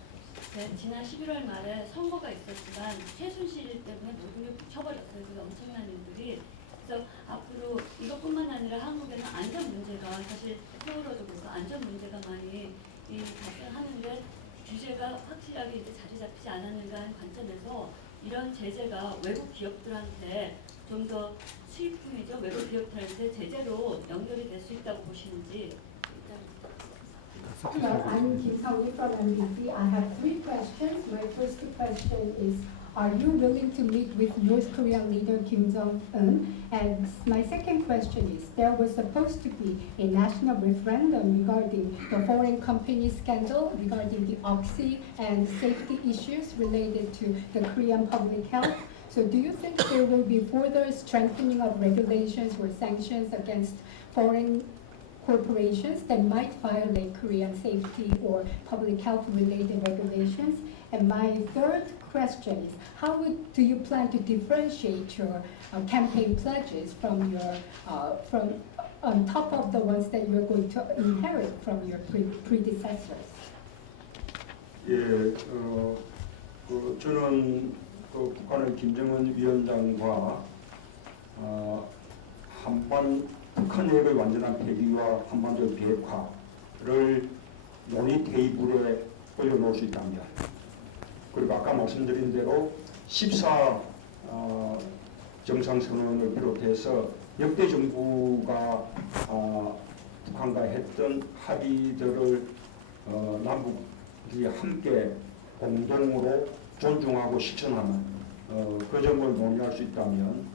지난 11월 말에 선거가 있었지만 최순실 때문에 모든 게 묻혀버렸어요. 그 엄청난 일들이. 그래서 앞으로 이것뿐만 아니라 한국에는 안전 문제가 사실 세월호도 그렇고 안전 문제가 많이 발생하는데 규제가 확실하게 이제 자리 잡히지 않았는가 하는 관점에서 이런 제재가 외국 기업들한테 좀 더 수입품이죠. 외국 기업들한테 제재로 연결이 될 수 있다고 보시는지. Well, I'm Kim Seong-hui from MBC. I have 3 questions. My first question is, are you willing to meet with North Korean leader Kim Jong-un? And my second question is, there was supposed to be a national referendum regarding the foreign company scandal, regarding the Oxy and safety issues related to the Korean public health. So do you think there will be further strengthening of regulations or sanctions against foreign corporations that might violate Korean safety or public health related regulations? And my third question is, how do you plan to differentiate your campaign pledges from your from on top of the ones that you're going to inherit from your predecessors? 예, 저는 북한의 김정은 위원장과 북한 핵의 완전한 폐기와 한반도 비핵화를 논의 테이블에 올려놓을 수 있다면, 그리고 아까 말씀드린 대로 14 정상선언을 비롯해서 역대 정부가 북한과 했던 합의들을 남북이 함께 공동으로 존중하고 실천하는 그 점을 논의할 수 있다면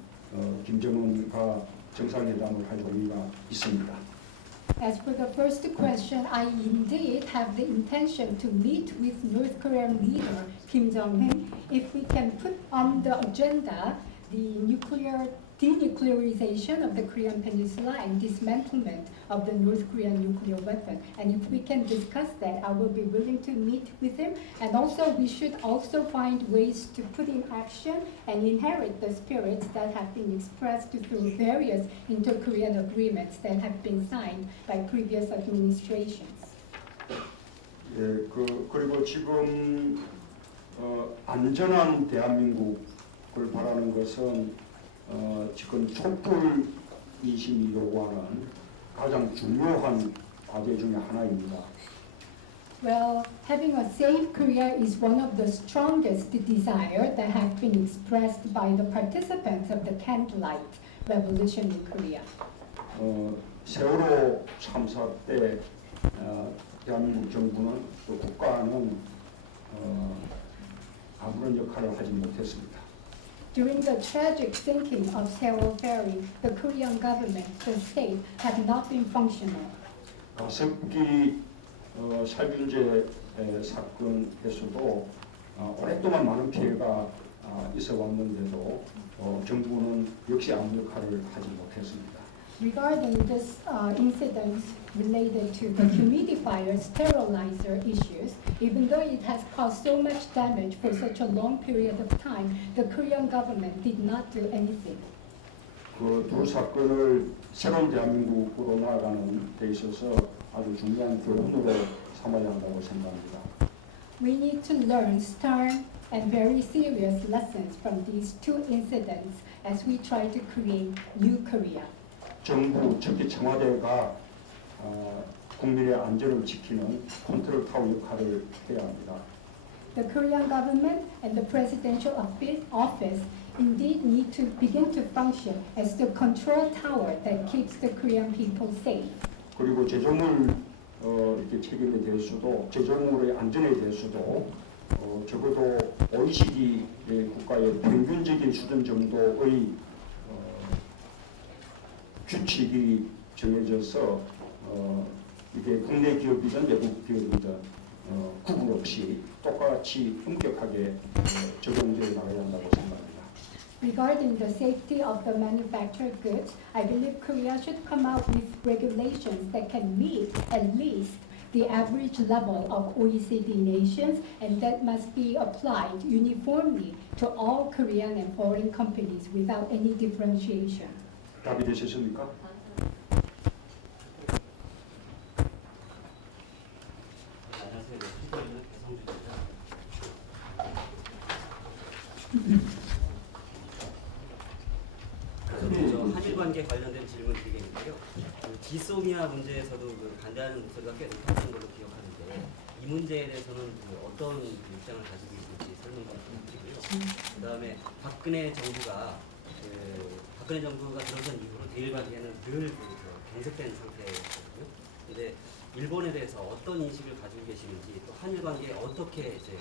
김정은과 정상회담을 할 의미가 있습니다. As for the first question, I indeed have the intention to meet with North Korean leader Kim Jong-un if we can put on the agenda the denuclearization of the Korean Peninsula and dismantlement of the North Korean nuclear weapon. And if we can discuss that, I will be willing to meet with him. And also, we should also find ways to put in action and inherit the spirits that have been expressed through various inter-Korean agreements that have been signed by previous administrations. 예, 그리고 지금 안전한 대한민국을 바라는 것은 지금 촛불 민심이 요구하는 가장 중요한 과제 중에 하나입니다. Well, having a safe Korea is one of the strongest desires that have been expressed by the participants of the candlelight revolution in Korea. 세월호 참사 때 대한민국 정부는 또 국가는 아무런 역할을 하지 못했습니다. During the tragic sinking of Sewol Ferry, the Korean government, the state, had not been functional. 가습기 살균제 사건에서도 오랫동안 많은 피해가 있어 왔는데도 정부는 역시 아무 역할을 하지 못했습니다. Regarding this incident related to the humidifier sterilizer issues, even though it has caused so much damage for such a long period of time, the Korean government did not do anything. 그 두 사건을 새로운 대한민국으로 나아가는 데 있어서 아주 중요한 교훈으로 삼아야 한다고 생각합니다. We need to learn stern and very serious lessons from these two incidents as we try to create new Korea. 정부, 특히 청와대가 국민의 안전을 지키는 컨트롤 타워 역할을 해야 합니다. The Korean government and the presidential office indeed need to begin to function as the control tower that keeps the Korean people safe. 그리고 제조물 이렇게 책임에 대해서도 제정물의 안전에 대해서도 적어도 OECD 국가의 평균적인 수준 정도의 규칙이 정해져서 이게 국내 기업이든 외국 기업이든 구분 없이 똑같이 엄격하게 적용되어 나가야 한다고 생각합니다. Regarding the safety of the manufactured goods, I believe Korea should come out with regulations that can meet at least the average level of OECD nations, and that must be applied uniformly to all Korean and foreign companies without any differentiation. 답이 되셨습니까? 안녕하세요. 피부과는 배성준입니다. 저 한일 관계 관련된 질문 드리겠는데요. 그 지소미아 문제에서도 그 반대하는 목소리가 꽤 높았던 걸로 기억하는데 이 문제에 대해서는 그 어떤 그 입장을 가지고 있는지 설명 좀 부탁드리고요. 그다음에 박근혜 정부가 들어선 이후로 대일 관계는 늘 경색된 상태였거든요. 근데 일본에 대해서 어떤 인식을 가지고 계시는지 또 한일 관계 어떻게 이제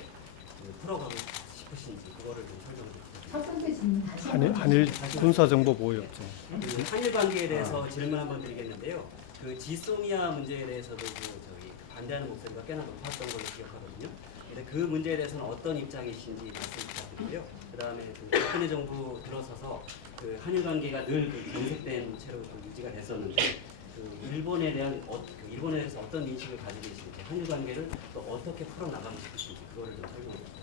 풀어가고 싶으신지 그거를 좀 설명해 주세요. 첫 번째 질문 다시 한번 한일 군사정보 보호협정. 한일 관계에 대해서 질문 한번 드리겠는데요. 그 지소미아 문제에 대해서도 반대하는 목소리가 꽤나 높았던 걸로 기억하거든요. 근데 그 문제에 대해서는 어떤 입장이신지 말씀 부탁드리고요. 그다음에 그 박근혜 정부 들어서서 그 한일 관계가 늘 경색된 채로 유지가 됐었는데 그 일본에 대해서 어떤 인식을 가지고 계시는지 한일 관계를 또 어떻게 풀어 나가고 싶으신지 그거를 좀 설명해 주세요.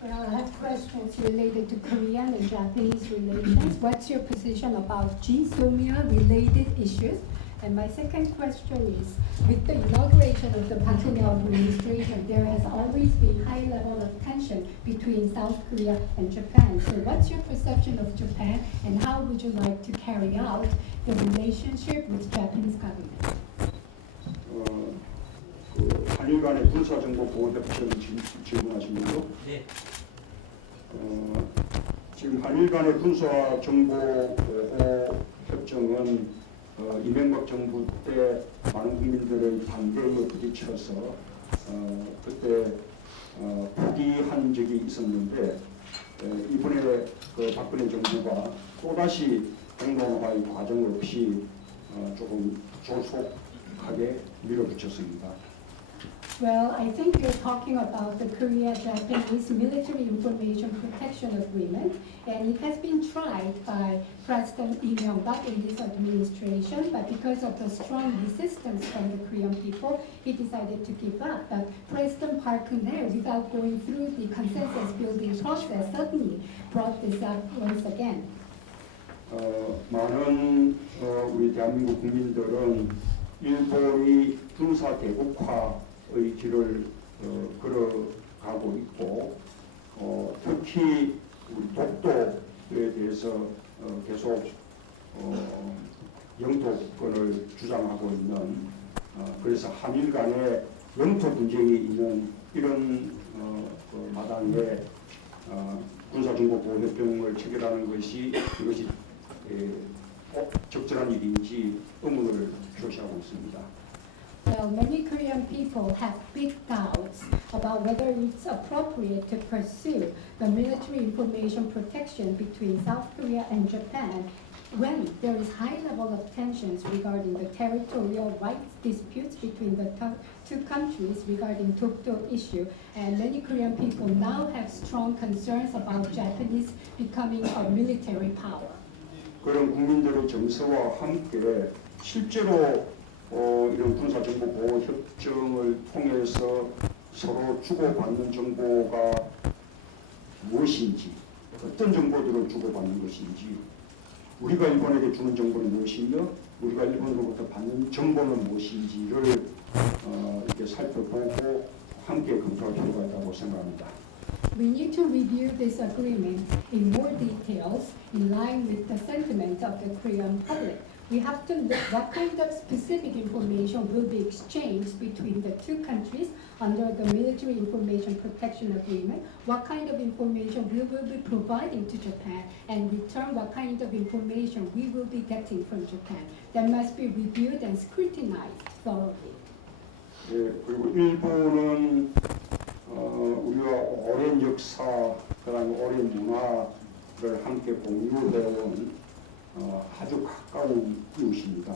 Well, I have questions related to Korean and Japanese relations. What's your position about GSOMIA related issues? And my second question is, with the inauguration of the Park Geun-hye administration, there has always been high level of tension between South Korea and Japan. So what's your perception of Japan, and how would you like to carry out the relationship with Japanese government? 그 한일 간의 군사정보 보호협정 질문하신 거죠? 네. 지금 한일 간의 군사정보 보호협정은 이명박 정부 때 많은 국민들의 반대에 부딪혀서 그때 포기한 적이 있었는데 이번에 그 박근혜 정부가 또다시 공론화의 과정 없이 조금 조속하게 밀어붙였습니다. Well, I think you're talking about the Korea-Japanese Military Information Protection Agreement, and it has been tried by President Lee Myung-bak in this administration, but because of the strong resistance from the Korean people, he decided to give up. But President Park Geun-hye, without going through the consensus-building process, suddenly brought this up once again. 많은 우리 대한민국 국민들은 일본이 군사 대국화의 길을 걸어가고 있고 특히 우리 독도에 대해서 계속 영토권을 주장하고 있는 그래서 한일 간의 영토 분쟁이 있는 이런 그 마당에 군사정보보호협정을 체결하는 것이 이것이 적절한 일인지 의문을 표시하고 있습니다. Well, many Korean people have big doubts about whether it's appropriate to pursue the military information protection between South Korea and Japan when there is high level of tensions regarding the territorial rights disputes between the two countries regarding Dokdo issue, and many Korean people now have strong concerns about Japanese becoming a military power. 그런 국민들의 정서와 함께 실제로 이런 군사정보보호협정을 통해서 서로 주고받는 정보가 무엇인지, 어떤 정보들을 주고받는 것인지, 우리가 일본에게 주는 정보는 무엇이며 우리가 일본으로부터 받는 정보는 무엇인지를 이렇게 살펴보고 함께 검토할 필요가 있다고 생각합니다. We need to review this agreement in more details in line with the sentiment of the Korean public. We have to look what kind of specific information will be exchanged between the two countries under the Military Information Protection Agreement, what kind of information we will be providing to Japan, and in return what kind of information we will be getting from Japan. That must be reviewed and scrutinized thoroughly. 예, 그리고 일본은 우리와 오랜 역사, 그다음에 오랜 문화를 함께 공유해온 아주 가까운 이웃입니다.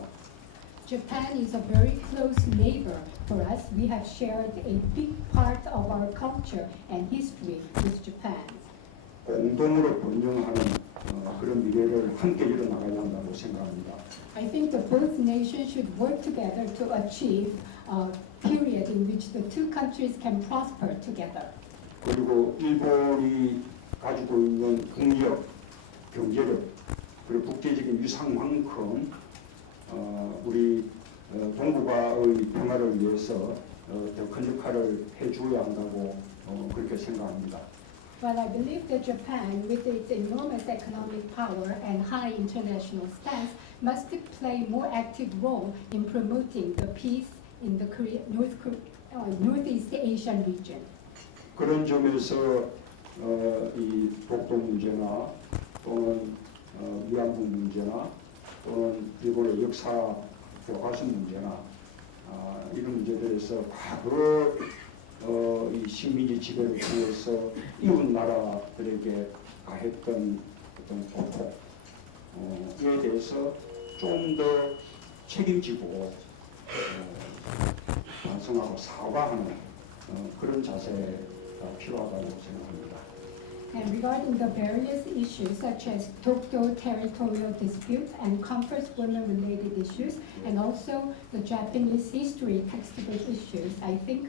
Japan is a very close neighbor for us. We have shared a big part of our culture and history with Japan. 공동으로 번영하는 그런 미래를 함께 이뤄나가야 한다고 생각합니다. I think that both nations should work together to achieve a period in which the two countries can prosper together. 그리고 일본이 가지고 있는 국력, 경제력, 그리고 국제적인 위상만큼 우리 동북아의 평화를 위해서 더 큰 역할을 해줘야 한다고 그렇게 생각합니다. Well, I believe that Japan, with its enormous economic power and high international stance, must play more active role in promoting the peace in the Northeast Asian region. 그런 점에서 이 독도 문제나 또는 위안부 문제나 또는 일본의 역사 교과서 문제나 이런 문제들에서 과거 이 식민지 지배를 통해서 이웃 나라들에게 가했던 어떤 고통에 대해서 좀 더 책임지고 반성하고 사과하는 그런 자세가 필요하다고 생각합니다. And regarding the various issues such as Tokyo territorial dispute and comfort women-related issues, and also the Japanese history textbook issues, I think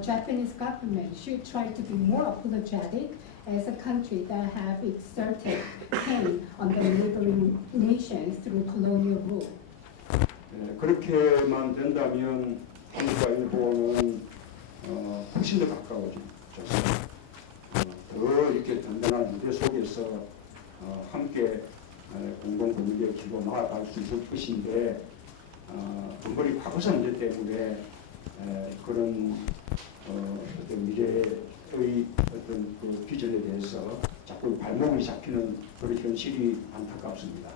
Japanese government should try to be more apologetic as a country that have exerted pain on the neighboring nations through colonial rule. 그렇게만 된다면 한국과 일본은 훨씬 더 가까워졌습니다. 더 이렇게 단단한 무대 속에서 함께 공동 분위기에 기고 나아갈 수 있을 것인데 번번이 과거사 문제 때문에 그런 어떤 미래의 어떤 그 비전에 대해서 자꾸 발목이 잡히는 그런 현실이 안타깝습니다.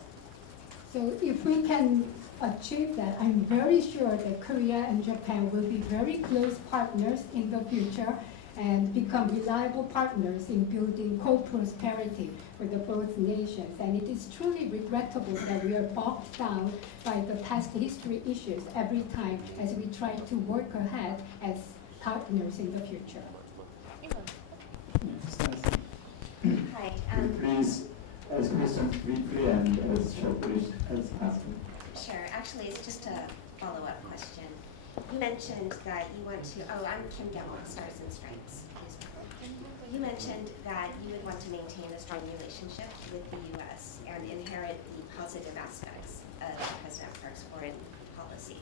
So if we can achieve that, I'm very sure that Korea and Japan will be very close partners in the future and become reliable partners in building co-prosperity for the both nations. And it is truly regrettable that we are bogged down by the past history issues every time as we try to work ahead as partners in the future. Hi. Please ask questions briefly and as shortly as possible. Sure. Actually, it's just a follow-up question. You mentioned that you want to. Oh, I'm Kim Gamble, Stars and Stripes. You mentioned that you would want to maintain a strong relationship with the U.S. and inherit the positive aspects of President Park's foreign policy.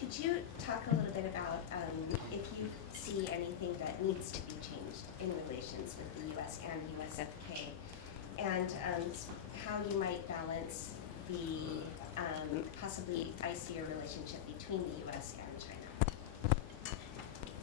Could you talk a little bit about if you see anything that needs to be changed in relations with the U.S. and USFK, and how you might balance the possibly icier relationship between the U.S. and China?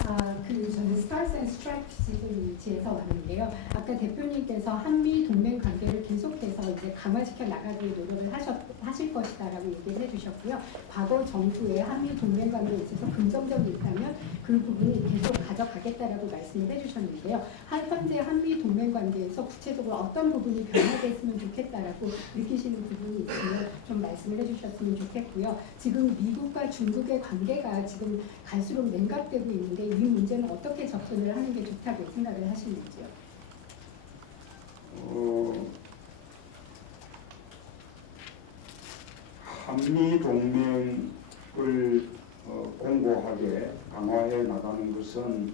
저는 Stars and Stripes 지에서 왔는데요. 아까 대표님께서 한미 동맹 관계를 계속해서 이제 강화시켜 나가기 노력을 하실 것이다라고 얘기를 해주셨고요. 과거 정부의 한미 동맹 관계에 있어서 긍정적이 있다면 그 부분이 계속 가져가겠다라고 말씀을 해주셨는데요. 현재 한미 동맹 관계에서 구체적으로 어떤 부분이 변화됐으면 좋겠다라고 느끼시는 부분이 있으면 좀 말씀을 해주셨으면 좋겠고요. 지금 미국과 중국의 관계가 지금 갈수록 냉각되고 있는데 이 문제는 어떻게 접근을 하는 게 좋다고 생각을 하시는지요? 한미 동맹을 공고하게 강화해 나가는 것은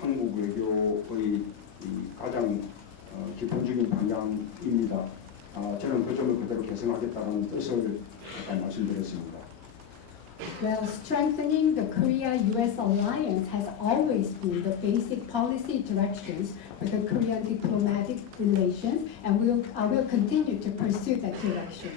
한국 외교의 가장 기본적인 방향입니다. 저는 그 점을 그대로 개선하겠다는 뜻을 잠깐 말씀드렸습니다. Well, strengthening the Korea-U.S. alliance has always been the basic policy directions for the Korean diplomatic relations, and I will continue to pursue that direction.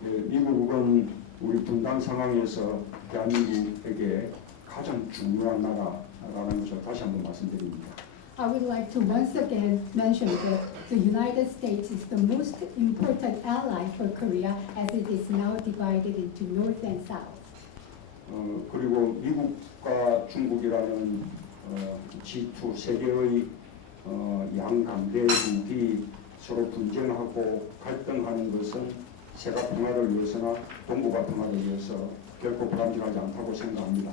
미국은 우리 분단 상황에서 대한민국에게 가장 중요한 나라라는 것을 다시 한번 말씀드립니다. I would like to once again mention that the United States is the most important ally for Korea as it is now divided into North and South. 그리고 미국과 중국이라는 G2 세계의 양강대국이 서로 분쟁하고 갈등하는 것은 세계 평화를 위해서나 동북아 평화를 위해서 결코 바람직하지 않다고 생각합니다.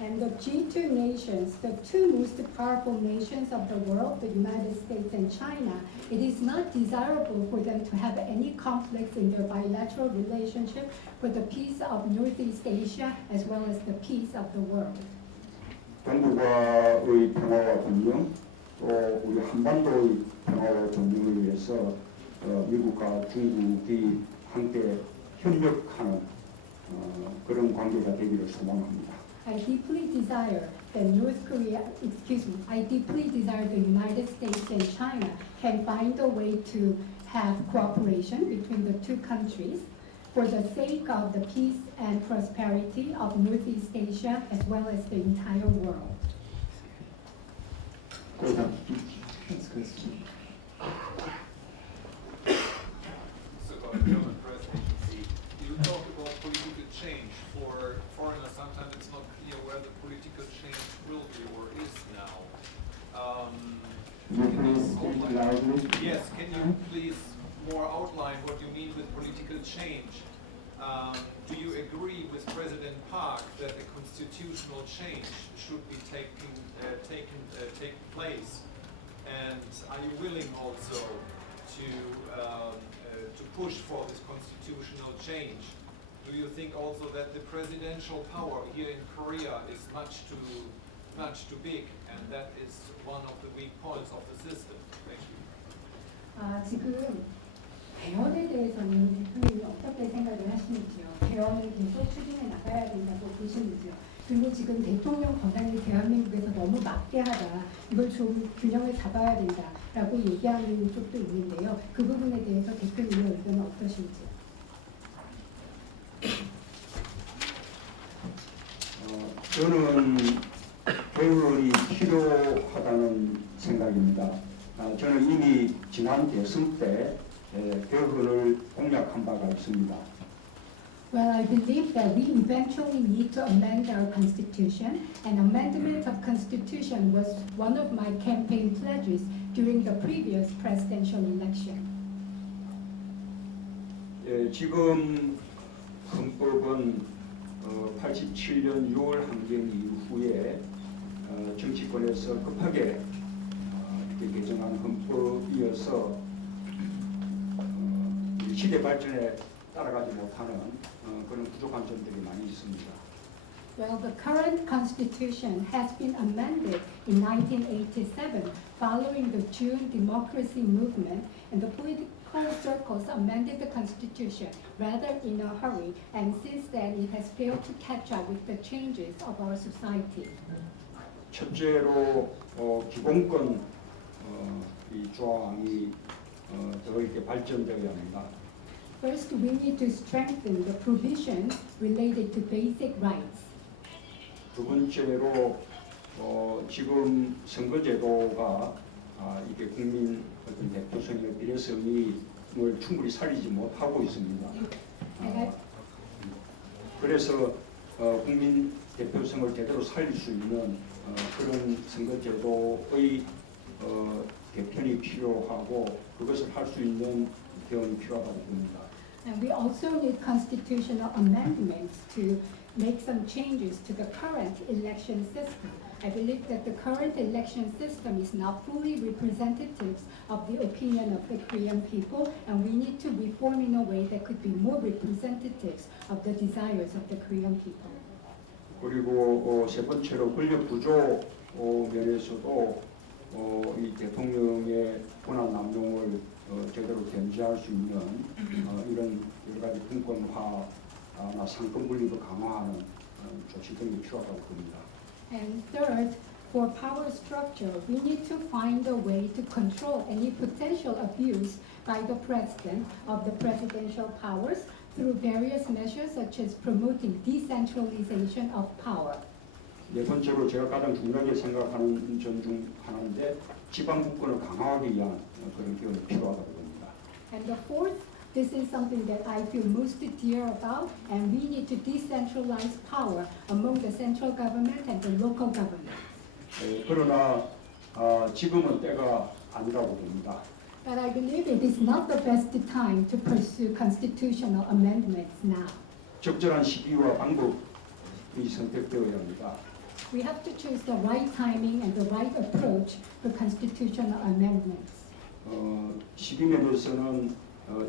And the G2 nations, the two most powerful nations of the world, the United States and China, it is not desirable for them to have any conflicts in their bilateral relationship for the peace of Northeast Asia as well as the peace of the world. 동북아의 평화와 번영, 또 우리 한반도의 평화와 번영을 위해서 미국과 중국이 함께 협력하는 그런 관계가 되기를 소망합니다. I deeply desire that I deeply desire the United States and China can find a way to have cooperation between the two countries for the sake of the peace and prosperity of Northeast Asia as well as the entire world. Next question. German press agency, you talk about political change. For foreigners, sometimes it's not clear where the political change will be or is now. Can you please speak loudly? Yes, can you please more outline what you mean with political change? Do you agree with President Park that a constitutional change should be take place? And are you willing also to push for this constitutional change? Do you think also that the presidential power here in Korea is much too big, and that is one of the weak points of the system? Thank you. 지금 개헌에 대해서는 대통령이 어떻게 생각을 하시는지요? 개헌을 계속 추진해 나가야 된다고 보시는지요? 그리고 지금 대통령 권한이 대한민국에서 너무 막대하다, 이걸 좀 균형을 잡아야 된다라고 얘기하는 쪽도 있는데요. 그 부분에 대해서 대통령의 의견은 어떠신지요? 저는 개헌이 필요하다는 생각입니다. 저는 이미 지난 대선 때 개헌을 공약한 바가 있습니다. Well, I believe that we eventually need to amend our constitution, and amendment of constitution was one of my campaign pledges during the previous presidential election. 지금 헌법은 87년 6월 항쟁 이후에 정치권에서 급하게 이렇게 개정한 헌법이어서 시대 발전에 따라가지 못하는 그런 부족한 점들이 많이 있습니다. Well, the current constitution has been amended in 1987 following the June democracy movement, and the political circles amended the constitution rather in a hurry, and since then it has failed to catch up with the changes of our society. 첫째로 기본권 이 조항이 더 이렇게 발전되어야 합니다. First, we need to strengthen the provisions related to basic rights. 두 번째로 지금 선거제도가 이게 국민 어떤 대표성의 비례성을 충분히 살리지 못하고 있습니다. 그래서 국민 대표성을 제대로 살릴 수 있는 그런 선거제도의 개편이 필요하고 그것을 할 수 있는 개헌이 필요하다고 봅니다. And we also need constitutional amendments to make some changes to the current election system. I believe that the current election system is not fully representative of the opinion of the Korean people, and we need to reform in a way that could be more representative of the desires of the Korean people. 그리고 세 번째로 권력 구조 면에서도 이 대통령의 권한 남용을 제대로 견제할 수 있는 이런 여러 가지 분권화나 상권 분립을 강화하는 조치 등이 필요하다고 봅니다. And third, for power structure, we need to find a way to control any potential abuse by the president of the presidential powers through various measures such as promoting decentralization of power. 네 번째로 제가 가장 중요하게 생각하는 점 중 하나인데 지방 국권을 강화하기 위한 그런 개헌이 필요하다고 봅니다. And the fourth, This is something that I feel most dear about, and we need to decentralize power among the central government and the local government. 그러나 지금은 때가 아니라고 봅니다. But I believe it is not the best time to pursue constitutional amendments now. 적절한 시기와 방법이 선택되어야 합니다. We have to choose the right timing and the right approach for constitutional amendments. 12면에서는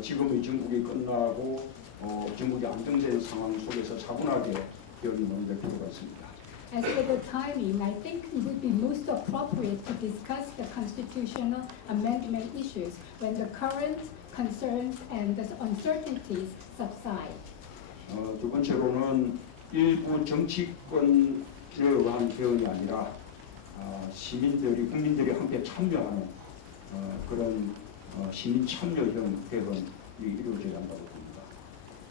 지금의 정국이 끝나고 정국이 안정된 상황 속에서 차분하게 여기 논의될 필요가 있습니다. As for the timing, I think it would be most appropriate to discuss the constitutional amendment issues when the current concerns and the uncertainties subside. 두 번째로는 일부 정치권에 의한 개헌이 아니라 시민들이 국민들이 함께 참여하는 그런 시민 참여형 개헌이 이루어져야 한다고 봅니다.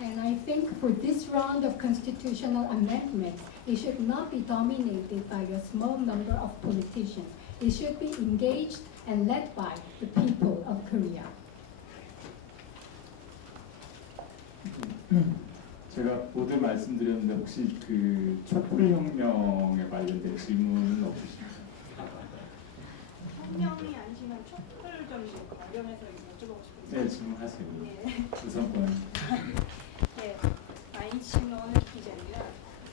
And I think for this round of constitutional amendments, it should not be dominated by a small number of politicians. It should be engaged and led by the people of Korea. 제가 모두 말씀드렸는데 혹시 그 촛불혁명에 관련된 질문은 없으십니까? 혁명이 아니지만 촛불 좀 관련해서 여쭤보고 싶은데. 네, 질문하세요. 예. 우선권. 예, 마인치노는 기자입니다.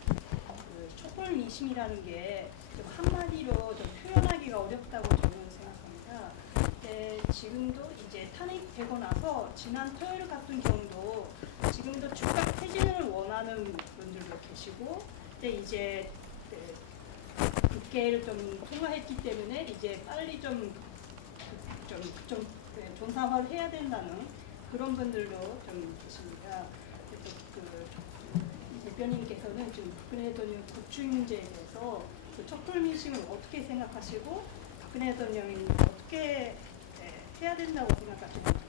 그 촛불 민심이라는 게 좀 한마디로 좀 표현하기가 어렵다고 저는 생각합니다. 지금도 이제 탄핵되고 나서 지난 토요일 같은 경우도 지금도 즉각 퇴진을 원하는 분들도 계시고, 이제 국회를 좀 통과했기 때문에 이제 빨리 좀 존사화를 해야 된다는 그런 분들도 좀 계십니다. 그 대표님께서는 지금 박근혜 대통령 국주의 문제에 대해서 그 촛불 민심을 어떻게 생각하시고 박근혜 대통령이 어떻게 해야 된다고 생각하시는지.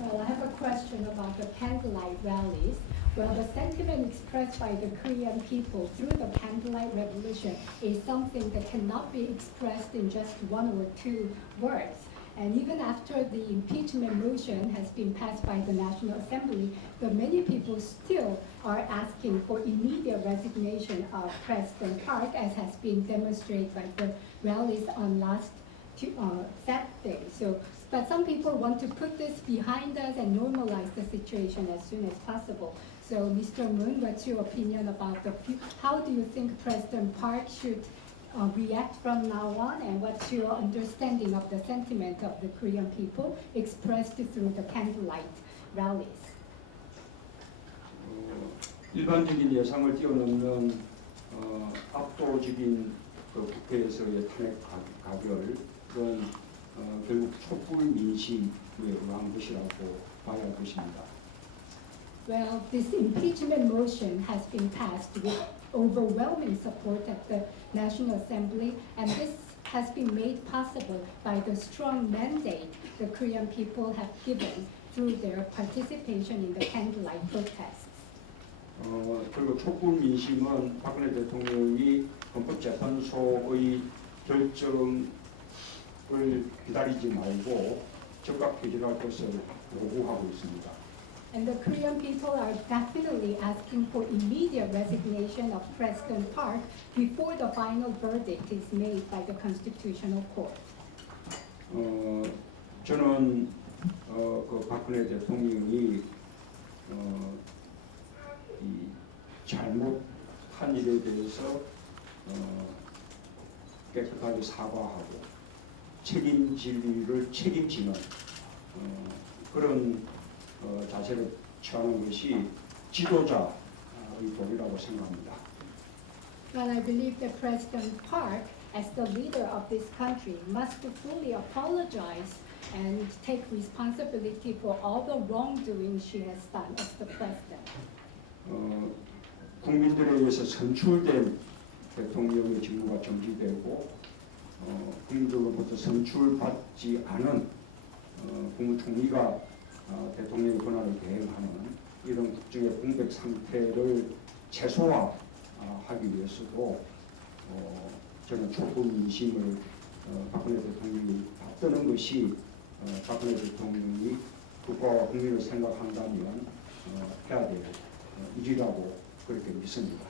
Well, I have a question about the candlelight rallies. Well, the sentiment expressed by the Korean people through the candlelight revolution is something that cannot be expressed in just one or two words. And even after the impeachment motion has been passed by the National Assembly, the many people still are asking for immediate resignation of President Park, as has been demonstrated by the rallies on last Saturday. But some people want to put this behind us and normalize the situation as soon as possible. So, Mr. Moon, what's your opinion about how do you think President Park should react from now on, and what's your understanding of the sentiment of the Korean people expressed through the candlelight rallies? 일반적인 예상을 뛰어넘는 압도적인 그 국회에서의 탄핵 가결, 그런 결국 촛불 민심에 의한 것이라고 봐야 할 것입니다. Well, this impeachment motion has been passed with overwhelming support at the National Assembly, and this has been made possible by the strong mandate the Korean people have given through their participation in the candlelight protests. 그리고 촛불 민심은 박근혜 대통령이 헌법재판소의 결정을 기다리지 말고 즉각 퇴진할 것을 요구하고 있습니다. And the Korean people are definitely asking for immediate resignation of President Park before the final verdict is made by the Constitutional Court. 저는 그 박근혜 대통령이 이 잘못한 일에 대해서 깨끗하게 사과하고 책임지를 책임지는 그런 자세를 취하는 것이 지도자의 도리라고 생각합니다. Well, I believe that President Park, as the leader of this country, must fully apologize and take responsibility for all the wrongdoing she has done as the president. 국민들에 의해서 선출된 대통령의 직무가 정지되고 국민들로부터 선출받지 않은 국무총리가 대통령의 권한을 대행하는 이런 국정의 공백 상태를 최소화하기 위해서도 저는 촛불 민심을 박근혜 대통령이 받드는 것이 박근혜 대통령이 국가와 국민을 생각한다면 해야 될 일이라고 그렇게 믿습니다.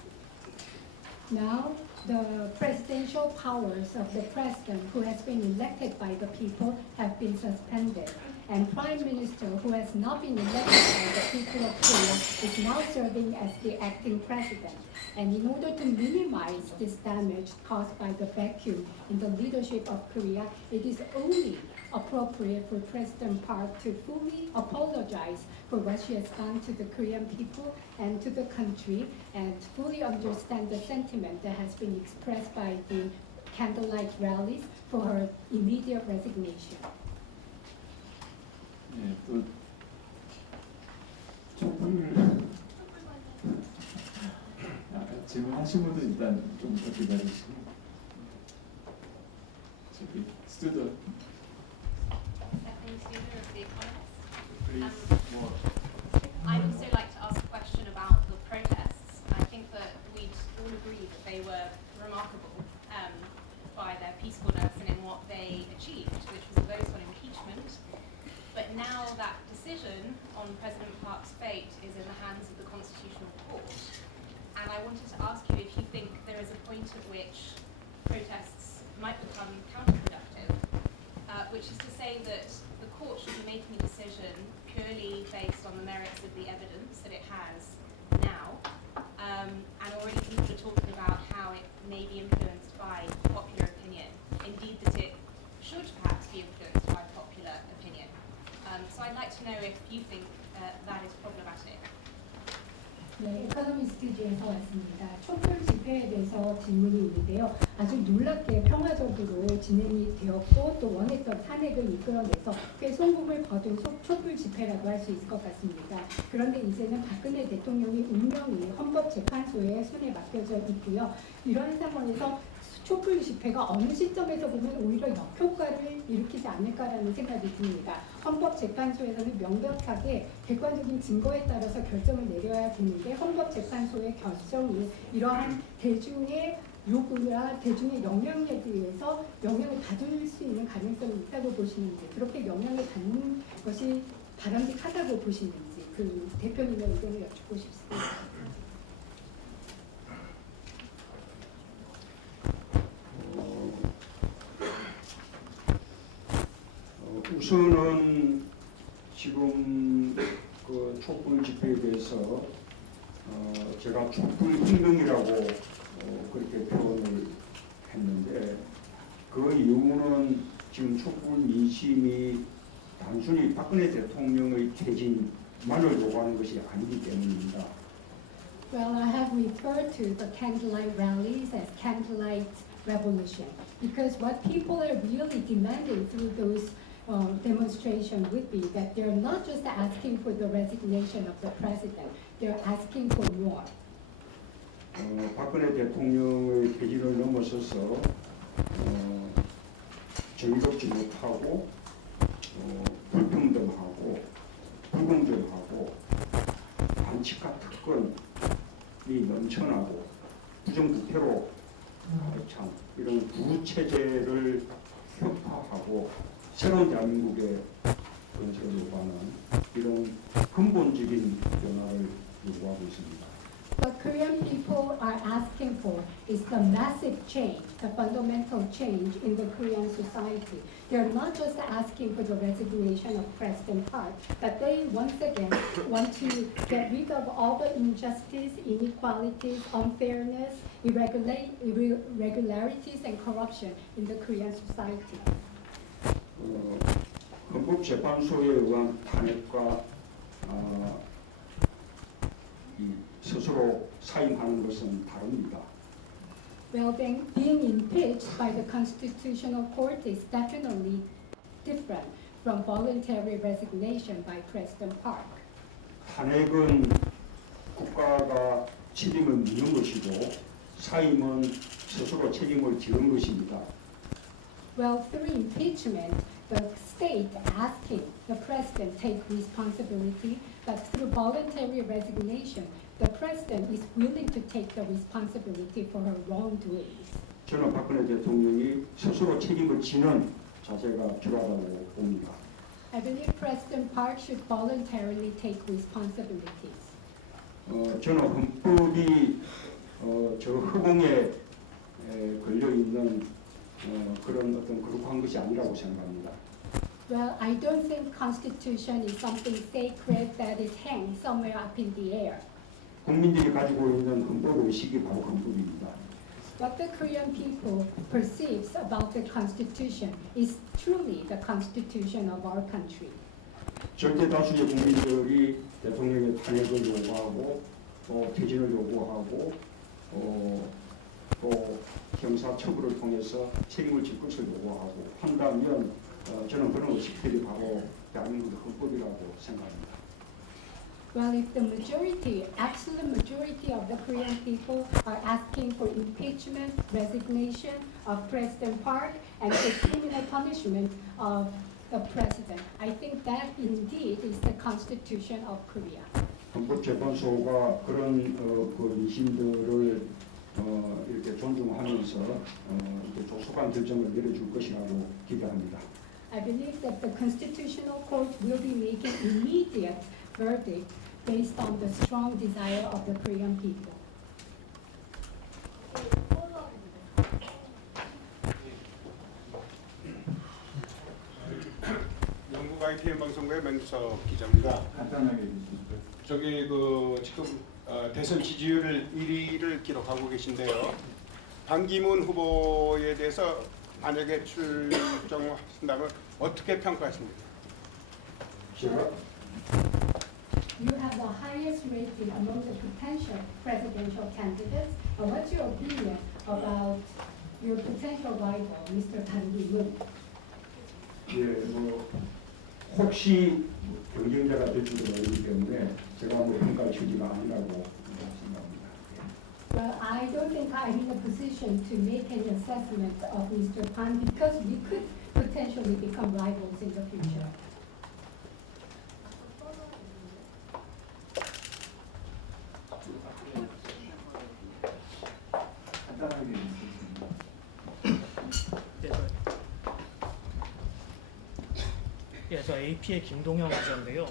Now, the presidential powers of the president who has been elected by the people have been suspended. And Prime Minister who has not been elected by the people of Korea is now serving as the acting president. And in order to minimize this damage caused by the vacuum in the leadership of Korea, it is only appropriate for President Park to fully apologize for what she has done to the Korean people and to the country, and fully understand the sentiment that has been expressed by the candlelight rallies for her immediate resignation. 예, 또 촛불 질문하신 분들 일단 좀 더 기다리시고 저기 스튜던 I'd also like to ask a question about the protests. I think that we'd all agree that they were remarkable by their peacefulness and in what they achieved, which was a vote on impeachment. But now that decision on President Park's fate is in the hands of the Constitutional Court. And I wanted to ask you if you think there is a point at which protests might become counterproductive, which is to say that the court should be making a decision purely based on the merits of the evidence that it has now. And already people are talking about how it may be influenced by popular opinion, indeed that it should perhaps be influenced by popular opinion. So I'd like to know if you think that is problematic. 네, 에코노미스트지에서 왔습니다. 촛불 집회에 대해서 질문이 있는데요. 아주 놀랍게 평화적으로 진행이 되었고 또 원했던 탄핵을 이끌어내서 꽤 성공을 거둔 촛불 집회라고 할 수 있을 것 같습니다. 그런데 이제는 박근혜 대통령이 운명이 헌법재판소의 손에 맡겨져 있고요. 이런 상황에서 촛불 집회가 어느 시점에서 보면 오히려 역효과를 일으키지 않을까라는 생각이 듭니다. 헌법재판소에서는 명백하게 객관적인 증거에 따라서 결정을 내려야 되는데 헌법재판소의 결정이 이러한 대중의 요구나 대중의 영향력에 의해서 영향을 받을 수 있는 가능성이 있다고 보시는지, 그렇게 영향을 받는 것이 바람직하다고 보시는지 그 대표님의 의견을 여쭙고 싶습니다. 우선은 지금 그 촛불 집회에 대해서 제가 촛불 혁명이라고 그렇게 표현을 했는데 그 이유는 지금 촛불 민심이 단순히 박근혜 대통령의 퇴진만을 요구하는 것이 아니기 때문입니다. Well, I have referred to the candlelight rallies as candlelight revolution because what people are really demanding through those demonstration would be that they're not just asking for the resignation of the president, they're asking for more. 박근혜 대통령의 퇴진을 넘어서서 정의롭지 못하고 불평등하고 불공정하고 반칙과 특권이 넘쳐나고 부정부패로 참 이런 구체제를 혁파하고 새로운 대한민국의 건설을 요구하는 이런 근본적인 변화를 요구하고 있습니다. What Korean people are asking for is the massive change, the fundamental change in the Korean society. They're not just asking for the resignation of President Park, but they once again want to get rid of all the injustice, inequalities, unfairness, irregularities, and corruption in the Korean society. 헌법재판소에 의한 탄핵과 스스로 사임하는 것은 다릅니다. Well, then, being impeached by the Constitutional Court is definitely different from voluntary resignation by President Park. 탄핵은 국가가 책임을 묻는 것이고 사임은 스스로 책임을 지는 것입니다. Well, through impeachment, the state asking the president take responsibility, but through voluntary resignation, the president is willing to take the responsibility for her wrongdoings. 저는 박근혜 대통령이 스스로 책임을 지는 자세가 필요하다고 봅니다. I believe President Park should voluntarily take responsibilities. 저는 헌법이 저 허공에 걸려 있는 그런 어떤 거룩한 것이 아니라고 생각합니다. Well, I don't think Constitution is something sacred that is hanged somewhere up in the air. 국민들이 가지고 있는 헌법 의식이 바로 헌법입니다. What the Korean people perceives about the Constitution is truly the Constitution of our country. 절대 다수의 국민들이 대통령의 탄핵을 요구하고 또 퇴진을 요구하고 또 형사 처벌을 통해서 책임을 질 것을 요구하고 한다면 저는 그런 의식들이 바로 대한민국 헌법이라고 생각합니다. Well, if the majority, absolute majority of the Korean people are asking for impeachment, resignation of President Park, and for criminal punishment of the president, I think that indeed is the Constitution of Korea. 헌법재판소가 그런 그 민심들을 이렇게 존중하면서 이렇게 조속한 결정을 내려줄 것이라고 기대합니다. I believe that the Constitutional Court will be making immediate verdict based on the strong desire of the Korean people. 영국 ITN 방송국의 맹수석 기자입니다. 간단하게 해주시죠. 저기 지금 대선 지지율을 1위를 기록하고 계신데요. 반기문 후보에 대해서 만약에 출정하신다면 어떻게 평가하십니까? You have the highest rating among the potential presidential candidates. What's your opinion about your potential rival, Mr. Ban Ki-moon? 혹시 경쟁자가 될 줄은 모르기 때문에 제가 평가할 처지가 아니라고 생각합니다. Well, I don't think I'm in a position to make an assessment of Mr. Pan because we could potentially become rivals in the future. 간단하게 해주시죠. 저 AP의 김동현 기자인데요.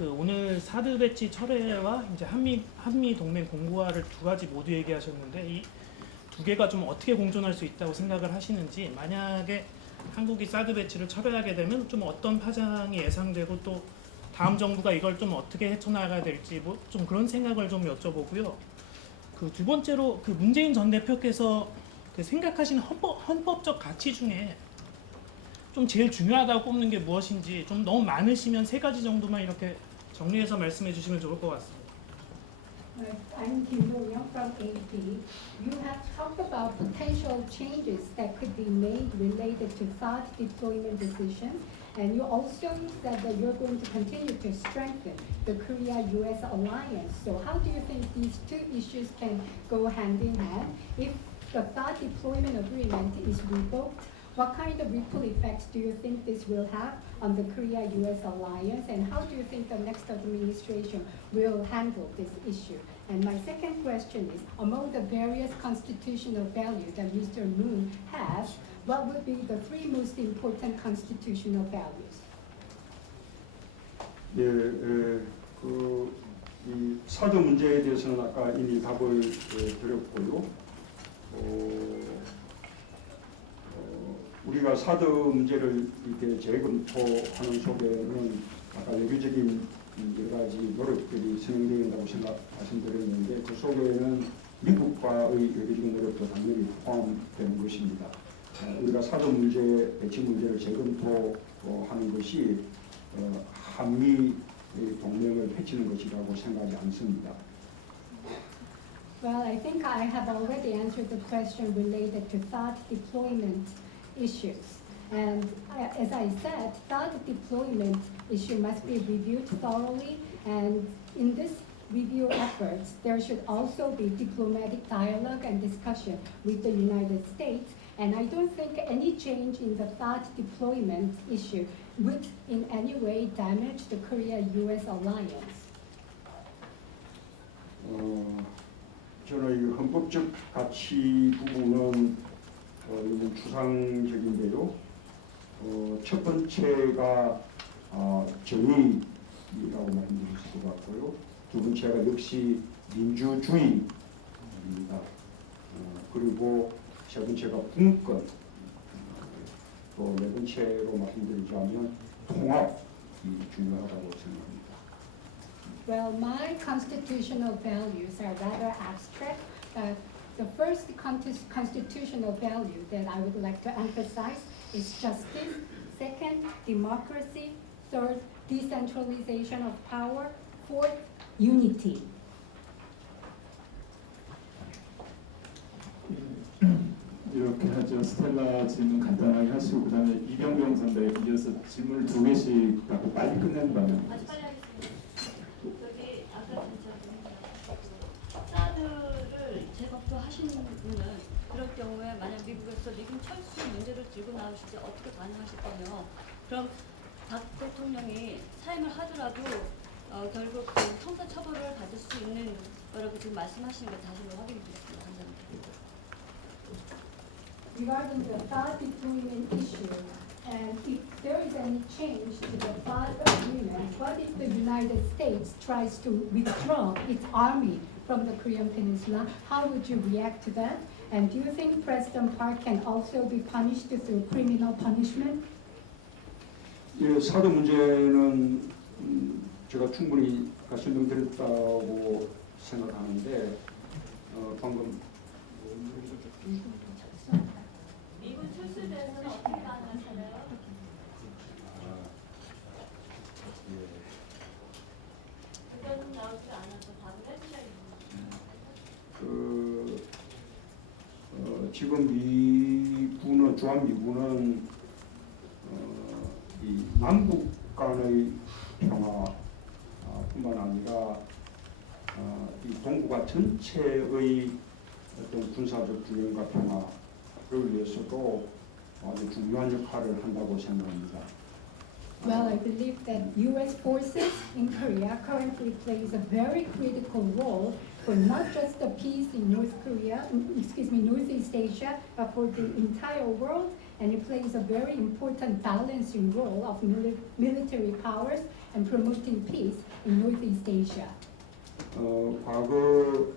오늘 사드 배치 철회와 이제 한미 동맹 공고화를 두 가지 모두 얘기하셨는데 이 두 개가 좀 어떻게 공존할 수 있다고 생각을 하시는지, 만약에 한국이 사드 배치를 철회하게 되면 좀 어떤 파장이 예상되고 또 다음 정부가 이걸 좀 어떻게 헤쳐나가야 될지 좀 그런 생각을 좀 여쭤보고요. 두 번째로 문재인 전 대표께서 생각하시는 헌법적 가치 중에 좀 제일 중요하다고 꼽는 게 무엇인지 좀 너무 많으시면 세 가지 정도만 이렇게 정리해서 말씀해 주시면 좋을 것 같습니다. I'm Kim Do-young from AP. You have talked about potential changes that could be made related to THAAD deployment decision, and you also said that you're going to continue to strengthen the Korea-US alliance. So how do you think these two issues can go hand in hand? If the THAAD deployment agreement is revoked, what kind of ripple effects do you think this will have on the Korea-US alliance, and how do you think the next administration will handle this issue? And my second question is, among the various constitutional values that Mr. Moon has, what would be the three most important constitutional values? 이 사드 문제에 대해서는 아까 이미 답을 드렸고요. 우리가 사드 문제를 이렇게 재검토하는 속에는 아까 외교적인 여러 가지 노력들이 진행된다고 말씀드렸는데 그 속에는 미국과의 외교적인 노력도 당연히 포함되는 것입니다. 우리가 사드 문제, 배치 문제를 재검토하는 것이 한미 동맹을 해치는 것이라고 생각하지 않습니다. Well, I think I have already answered the question related to THAAD deployment issues. And as I said, THAAD deployment issue must be reviewed thoroughly, and in this review efforts, there should also be diplomatic dialogue and discussion with the United States. And I don't think any change in the THAAD deployment issue would in any way damage the Korea-US alliance. 저는 이 헌법적 가치 부분은 추상적인데요. 첫 번째가 정의라고 말씀드릴 수 있을 것 같고요. 두 번째가 역시 민주주의입니다. 그리고 세 번째가 분권, 또 네 번째로 말씀드리자면 통합이 중요하다고 생각합니다. Well, my constitutional values are rather abstract. The first constitutional value that I would like to emphasize is justice. Second, democracy. Third, decentralization of power. Fourth, unity. 이렇게 하죠. 스텔라 질문 간단하게 하시고 그다음에 이병병 선배 이어서 질문을 2개씩 갖고 빨리 끝내는 바람에 아주 빨리 하겠습니다. 여기 아까 진짜 사드를 재검토하신 분은 그럴 경우에 만약 미국에서 미군 철수 문제를 들고 나오실 때 어떻게 반응하실 거며, 그럼 박 대통령이 사임을 하더라도 결국 그 총선 처벌을 받을 수 있는 거라고 지금 말씀하시는 거 다시 한번 확인해 주겠습니다. 감사합니다. Regarding the THAAD deployment issue, and if there is any change to the THAAD agreement, what if the United States tries to withdraw its army from the Korean Peninsula? How would you react to that? And do you think President Park can also be punished through criminal punishment? 예, 사드 문제는 제가 충분히 설명드렸다고 생각하는데 방금 미군 철수에 대해서는 어떻게 반응하시나요? 그건 나오지 않아서 답을 해주셔야겠습니다. 지금 미군은 주한미군은 이 남북 간의 평화뿐만 아니라 이 동북아 전체의 어떤 군사적 균형과 평화를 위해서도 아주 중요한 역할을 한다고 생각합니다. Well, I believe that U.S. forces in Korea currently plays a very critical role for not just the peace in Northeast Asia, but for the entire world, and it plays a very important balancing role of military powers and promoting peace in Northeast Asia. 과거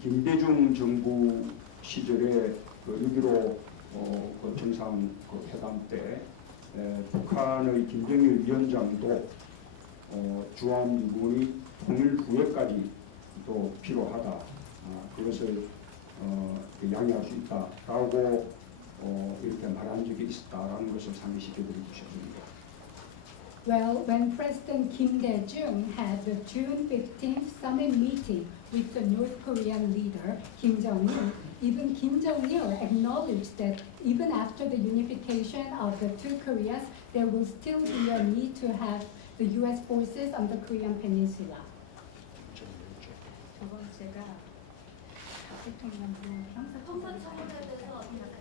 김대중 정부 시절에 그 6.15 그 정상 그 회담 때 북한의 김정일 위원장도 주한미군이 통일 후에까지 또 필요하다, 그것을 양해할 수 있다라고 이렇게 말한 적이 있었다라는 것을 상기시켜드리고 싶습니다. Well, when President Kim Dae-jung had the June 15th summit meeting with the North Korean leader Kim Jong-un, even Kim Jong-il acknowledged that even after the unification of the two Koreas, there will still be a need to have the U.S. forces on the Korean Peninsula. 저번 제가 총선 처벌에 대해서 어떻게 생각하시나요?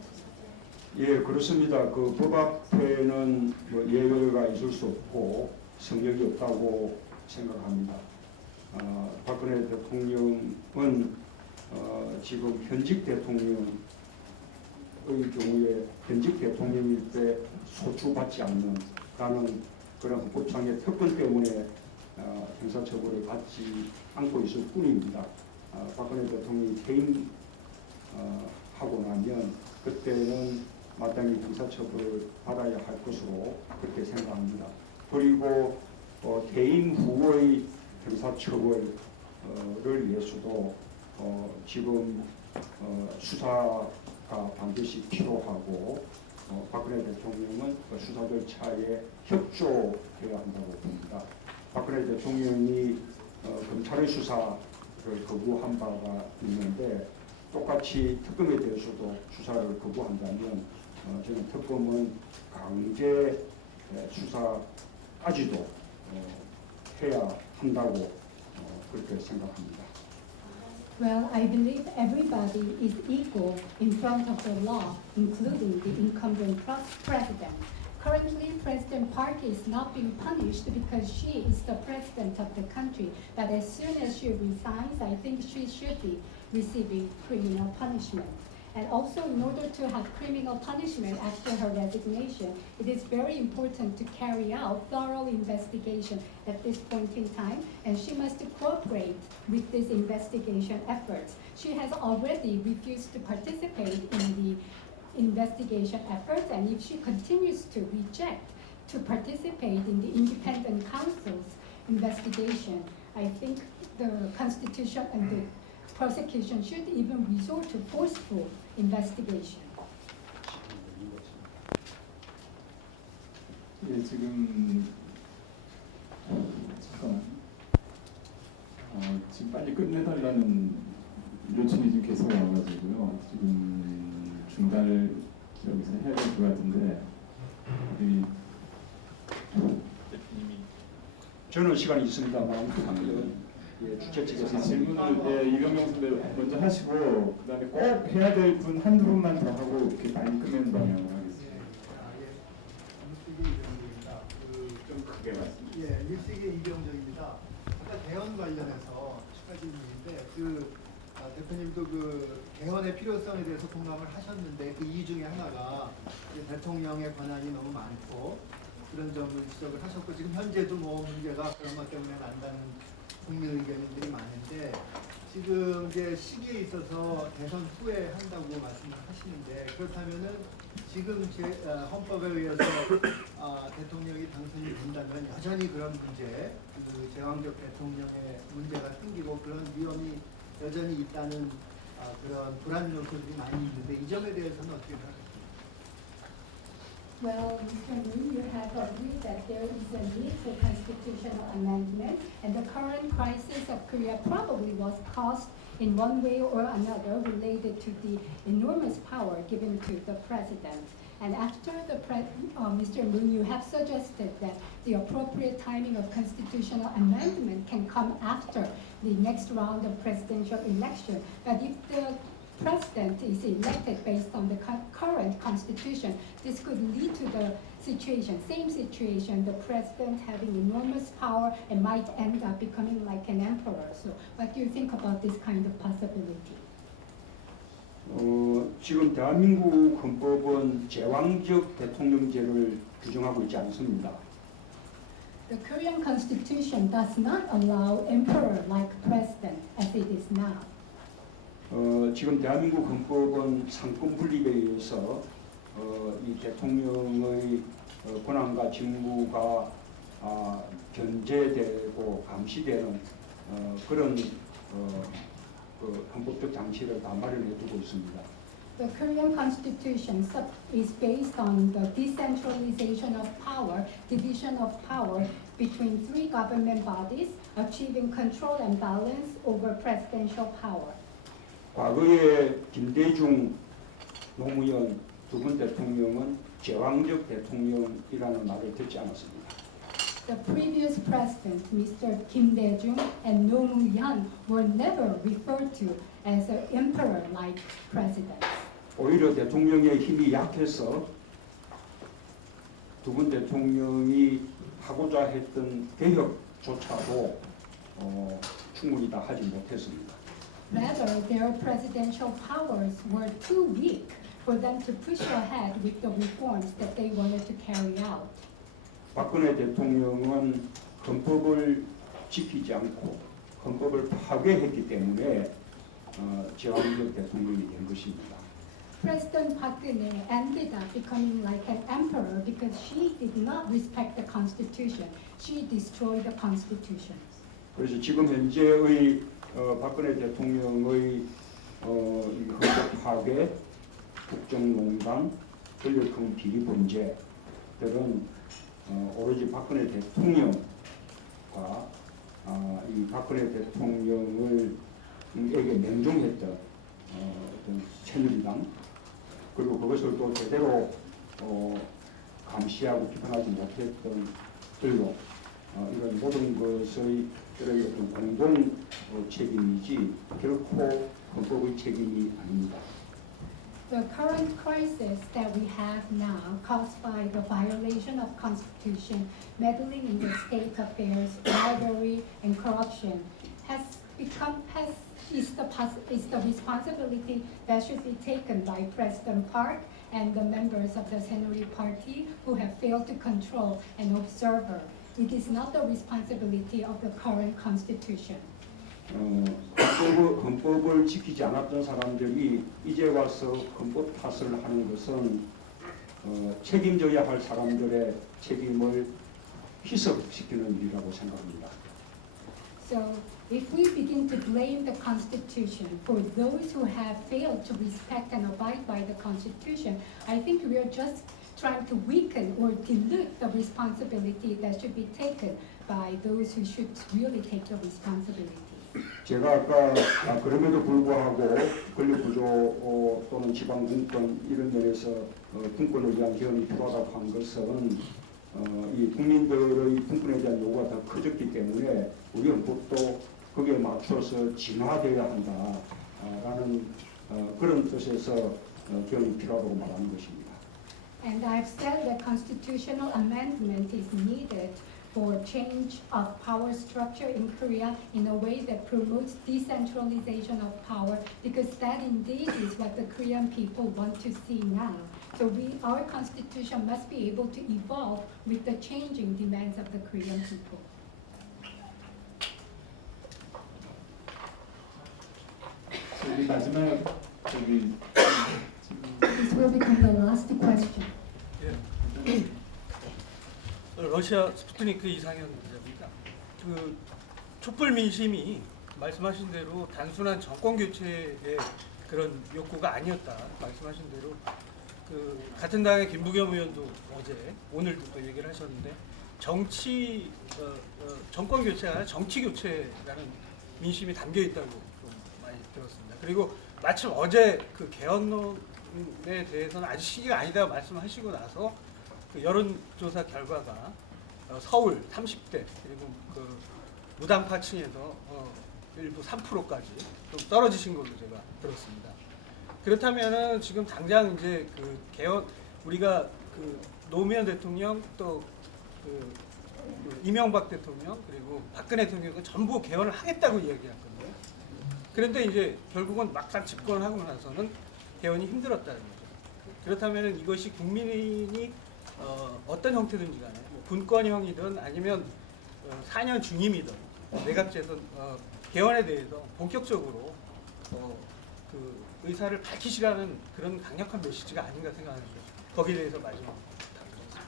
예, 그렇습니다. 그 법 앞에는 뭐 예외가 있을 수 없고 성격이 없다고 생각합니다. 박근혜 대통령은 지금 현직 대통령의 경우에 현직 대통령일 때 소추받지 않는 그런 헌법상의 특권 때문에 형사처벌을 받지 않고 있을 뿐입니다. 박근혜 대통령이 퇴임하고 나면 그때는 마땅히 형사처벌을 받아야 할 것으로 그렇게 생각합니다. 그리고 퇴임 후의 형사처벌을 위해서도 지금 수사가 반드시 필요하고 박근혜 대통령은 그 수사 절차에 협조해야 한다고 봅니다. 박근혜 대통령이 검찰의 수사를 거부한 바가 있는데 똑같이 특검에 대해서도 수사를 거부한다면 저는 특검은 강제 수사까지도 해야 한다고 그렇게 생각합니다. Well, I believe everybody is equal in front of the law, including the incumbent president. Currently, President Park is not being punished because she is the president of the country. But as soon as she resigns, I think she should be receiving criminal punishment. And also, in order to have criminal punishment after her resignation, it is very important to carry out thorough investigation at this point in time, and she must cooperate with this investigation efforts. She has already refused to participate in the investigation efforts, and if she continues to reject to participate in the independent counsel's investigation, I think the Constitution and the prosecution should even resort to forceful investigation. 예, 지금 잠깐만. 지금 빨리 끝내달라는 요청이 지금 계속 와가지고요. 지금 중단을 여기서 해야 될 것 같은데 우리 저는 시간이 있습니다만 주최 측에서 질문을 이병영 선배 먼저 하시고 그다음에 꼭 해야 될 분 한두 분만 더 하고 이렇게 많이 끝내는 방향으로 하겠습니다. 좀 크게 말씀해 주세요. 예, 일식의 이병정입니다. 아까 개헌 관련해서 추가질문인데 대표님도 그 개헌의 필요성에 대해서 공감을 하셨는데 그 이유 중에 하나가 대통령의 권한이 너무 많고 그런 점을 지적을 하셨고 지금 현재도 뭐 문제가 그런 것 때문에 난다는 국민 의견들이 많은데 지금 이제 시기에 있어서 대선 후에 한다고 말씀을 하시는데 그렇다면은 지금 헌법에 의해서 대통령이 당선이 된다면 여전히 그런 문제, 그 제왕적 대통령의 문제가 생기고 그런 위험이 여전히 있다는 그런 불안 요소들이 많이 있는데 이 점에 대해서는 어떻게 생각하십니까? Well, Mr. Moon, you have agreed that there is a need for constitutional amendment, and the current crisis of Korea probably was caused in one way or another related to the enormous power given to the president. And after Mr. Moon, you have suggested that the appropriate timing of constitutional amendment can come after the next round of presidential election. But if the president is elected based on the current constitution, this could lead to the same situation, the president having enormous power and might end up becoming like an emperor. So what do you think about this kind of possibility? 지금 대한민국 헌법은 제왕적 대통령제를 규정하고 있지 않습니다. The Korean constitution does not allow emperor-like president as it is now. 지금 대한민국 헌법은 상권 분립에 의해서 이 대통령의 권한과 직무가 견제되고 감시되는 그런 헌법적 장치를 다 마련해 두고 있습니다. The Korean constitution is based on the decentralization of power, division of power between three government bodies, achieving control and balance over presidential power. 과거에 김대중, 노무현 두 분 대통령은 제왕적 대통령이라는 말을 듣지 않았습니다. The previous president, Mr. Kim Dae-jung and Roh Moo-hyun, were never referred to as an emperor-like president. 오히려 대통령의 힘이 약해서 두 분 대통령이 하고자 했던 개혁조차도 충분히 다 하지 못했습니다. Rather, their presidential powers were too weak for them to push ahead with the reforms that they wanted to carry out. 박근혜 대통령은 헌법을 지키지 않고 헌법을 파괴했기 때문에 제왕적 대통령이 된 것입니다. President Park Geun-hye ended up becoming like an emperor because she did not respect the constitution. She destroyed the constitution. 그래서 지금 현재의 박근혜 대통령의 헌법 파괴, 국정농단, 권력형 비리 범죄들은 오로지 박근혜 대통령과 이 박근혜 대통령에게 명종했던 어떤 새누리당 그리고 그것을 또 제대로 감시하고 비판하지 못했던 들로 이런 모든 것의 어떤 공동 책임이지 결코 헌법의 책임이 아닙니다. The current crisis that we have now, caused by the violation of constitution, meddling in the state affairs, bribery, and corruption, has is the responsibility that should be taken by President Park and the members of the Saenuri Party who have failed to control an observer. It is not the responsibility of the current constitution. 헌법을 지키지 않았던 사람들이 이제 와서 헌법 탓을 하는 것은 책임져야 할 사람들의 책임을 희석시키는 일이라고 생각합니다. So if we begin to blame the Constitution for those who have failed to respect and abide by the Constitution, I think we are just trying to weaken or dilute the responsibility that should be taken by those who should really take the responsibility. 제가 아까 그럼에도 불구하고 권력구조 또는 지방분권 이런 면에서 분권을 위한 개헌이 필요하다고 한 것은 이 국민들의 분권에 대한 요구가 더 커졌기 때문에 우리 헌법도 거기에 맞춰서 진화되어야 한다라는 그런 뜻에서 개헌이 필요하다고 말하는 것입니다. And I've said that constitutional amendment is needed for change of power structure in Korea in a way that promotes decentralization of power, because that indeed is what the Korean people want to see now. So our constitution must be able to evolve with the changing demands of the Korean people. 저기 마지막 저기 This will become the last question. 러시아 스푸트니크 이상현 기자입니다. 그 촛불 민심이 말씀하신 대로 단순한 정권 교체의 그런 욕구가 아니었다. 말씀하신 대로 그 같은 당의 김부겸 의원도 어제 오늘도 또 얘기를 하셨는데 정권 교체가 아니라 정치 교체라는 민심이 담겨 있다고 좀 많이 들었습니다. 그리고 마침 어제 그 개헌론에 대해서는 아직 시기가 아니다 말씀하시고 나서 그 여론조사 결과가 서울 30대 그리고 그 무당파층에서 일부 3%까지 좀 떨어지신 걸로 제가 들었습니다. 그렇다면은 지금 당장 이제 그 개헌 우리가 그 노무현 대통령 또 그 이명박 대통령 그리고 박근혜 대통령은 전부 개헌을 하겠다고 이야기했거든요. 그런데 이제 결국은 막상 집권하고 나서는 개헌이 힘들었다는 거죠. 그렇다면은 이것이 국민이 어떤 형태든지 간에 뭐 분권형이든 아니면 4년 중임이든 내각제든 개헌에 대해서 본격적으로 그 의사를 밝히시라는 그런 강력한 메시지가 아닌가 생각하는데 거기에 대해서 마지막으로 답변드리겠습니다.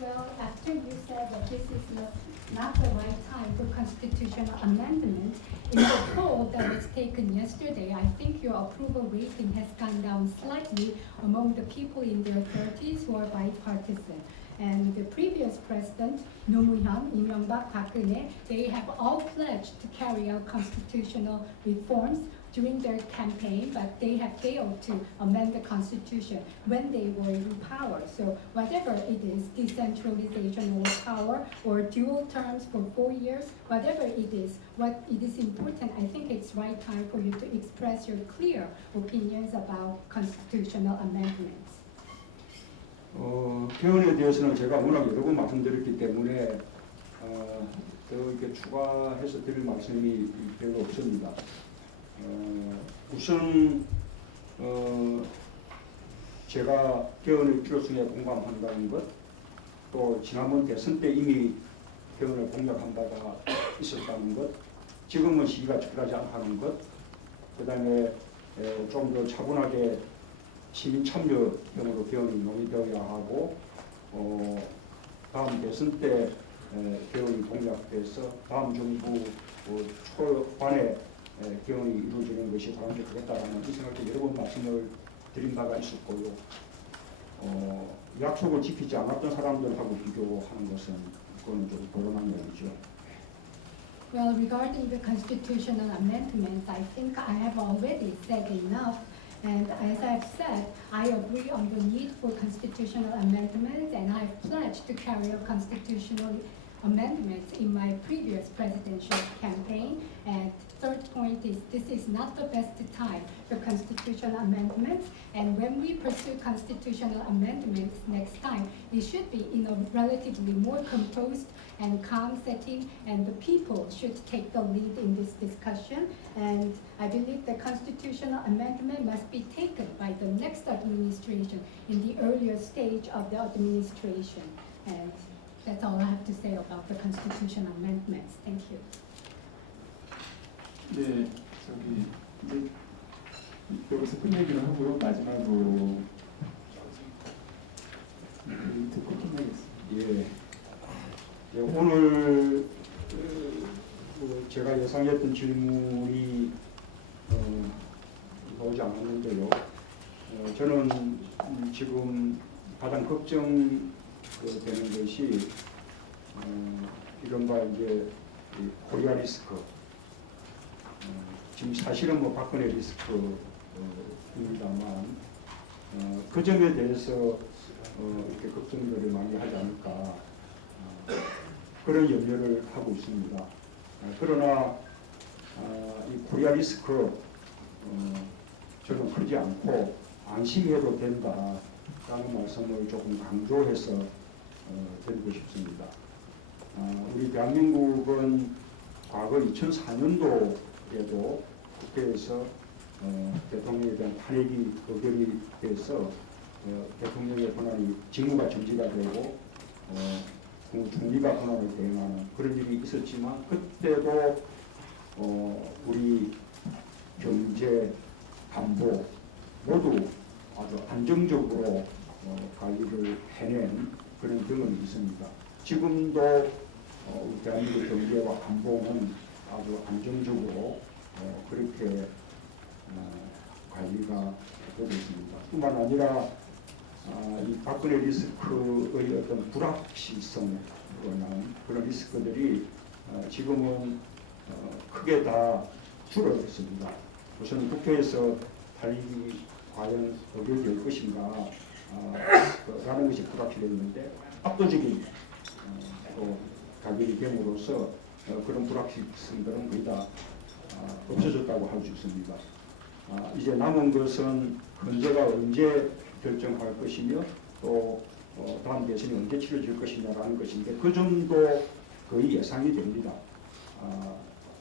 Well, after you said that this is not the right time for constitutional amendment, in the poll that was taken yesterday, I think your approval rating has gone down slightly among the people in their 30s who are bipartisan. And the previous president, Nomuhyun, Imeongbak, Bakune, they have all pledged to carry out constitutional reforms during their campaign, but they have failed to amend the constitution when they were in power. So whatever it is, decentralization of power or dual terms for 4 years, whatever it is, what it is important, I think it's right time for you to express your clear opinions about constitutional amendments. 개헌에 대해서는 제가 워낙 여러 번 말씀드렸기 때문에 더 이렇게 추가해서 드릴 말씀이 별로 없습니다. 우선 제가 개헌의 필요성에 공감한다는 것, 또 지난번 대선 때 이미 개헌을 공약한 바가 있었다는 것, 지금은 시기가 적절하지 않다는 것, 그 다음에 좀 더 차분하게 시민 참여형으로 개헌이 논의되어야 하고, 다음 대선 때 개헌이 공약돼서 다음 정부 초반에 개헌이 이루어지는 것이 바람직하겠다라는 이 생각도 여러 번 말씀을 드린 바가 있었고요. 약속을 지키지 않았던 사람들하고 비교하는 것은 그건 좀 곤란한 얘기죠. Well, regarding the constitutional amendments, I think I have already said enough. And as I've said, I agree on the need for constitutional amendments, and I've pledged to carry out constitutional amendments in my previous presidential campaign. And third point is this is not the best time for constitutional amendments, and when we pursue constitutional amendments next time, it should be in a relatively more composed and calm setting, and the people should take the lead in this discussion. And I believe the constitutional amendment must be taken by the next administration in the earlier stage of the administration. And that's all I have to say about the constitutional amendments. Thank you. 네, 저기 이제 여기서 끝 얘기를 하고요. 마지막으로 듣고 끝내겠습니다. 예, 오늘 제가 예상했던 질문이 나오지 않았는데요. 저는 지금 가장 걱정되는 것이 이른바 이제 코리아 리스크. 지금 사실은 뭐 박근혜 리스크입니다만 그 점에 대해서 이렇게 걱정들을 많이 하지 않을까 그런 염려를 하고 있습니다. 그러나 이 코리아 리스크 저는 크지 않고 안심해도 된다라는 말씀을 조금 강조해서 드리고 싶습니다. 우리 대한민국은 과거 2004년도에도 국회에서 대통령에 대한 탄핵이 의결이 돼서 대통령의 권한이 직무가 정지가 되고 총리가 권한을 대행하는 그런 일이 있었지만 그때도 우리 경제, 안보 모두 아주 안정적으로 관리를 해낸 그런 경험이 있습니다. 지금도 우리 대한민국 경제와 안보는 아주 안정적으로 그렇게 관리가 되고 있습니다. 뿐만 아니라 이 박근혜 리스크의 어떤 불확실성 그런 리스크들이 지금은 크게 다 줄어들었습니다. 우선 국회에서 탄핵이 과연 의결될 것인가 라는 것이 불확실했는데 압도적인 가결이 됨으로써 그런 불확실성들은 거의 다 없어졌다고 할 수 있습니다. 이제 남은 것은 헌재가 언제 결정할 것이며 또 다음 대선이 언제 치러질 것이냐라는 것인데 그 점도 거의 예상이 됩니다.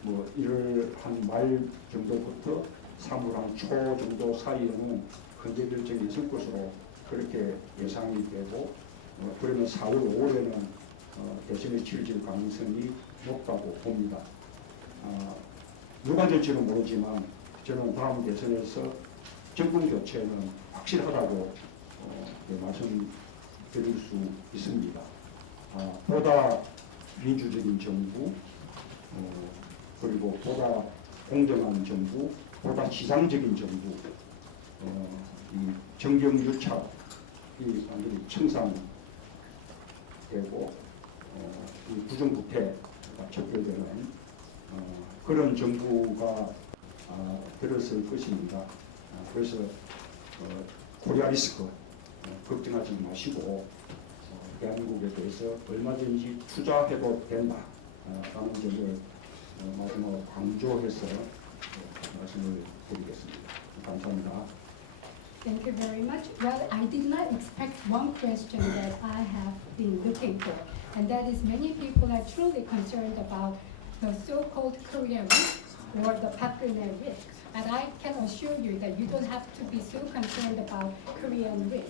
뭐 1월 한 말 정도부터 3월 한 초 정도 사이에는 헌재 결정이 있을 것으로 그렇게 예상이 되고 그러면 4월, 5월에는 대선이 치러질 가능성이 높다고 봅니다. 누가 될지는 모르지만 저는 다음 대선에서 정권 교체는 확실하다고 말씀드릴 수 있습니다. 보다 민주적인 정부, 그리고 보다 공정한 정부, 보다 지상적인 정부, 이 정경유착이 완전히 청산되고 이 부정부패가 척결되는 그런 정부가 들었을 것입니다. 그래서 코리아 리스크 걱정하지 마시고 대한민국에 대해서 얼마든지 투자해도 된다라는 점을 마지막으로 강조해서 말씀을 드리겠습니다. 감사합니다. Thank you very much. Well, I did not expect one question that I have been looking for, and that is many people are truly concerned about the so-called Korea risk or the Park-Geun-hye risk. And I can assure you that you don't have to be so concerned about Korean risk.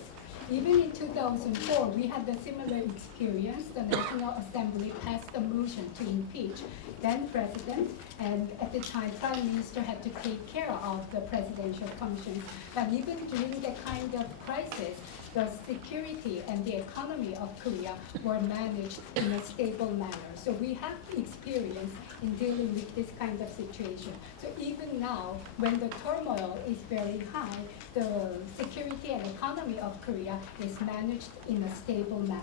Even in 2004, we had a similar experience. The National Assembly passed a motion to impeach then President, and at the time, Prime Minister had to take care of the presidential functions. But even during that kind of crisis, the security and the economy of Korea were managed in a stable manner. So we have experience in dealing with this kind of situation. So even now, when the turmoil is very high, the security and economy of Korea is managed in a stable manner.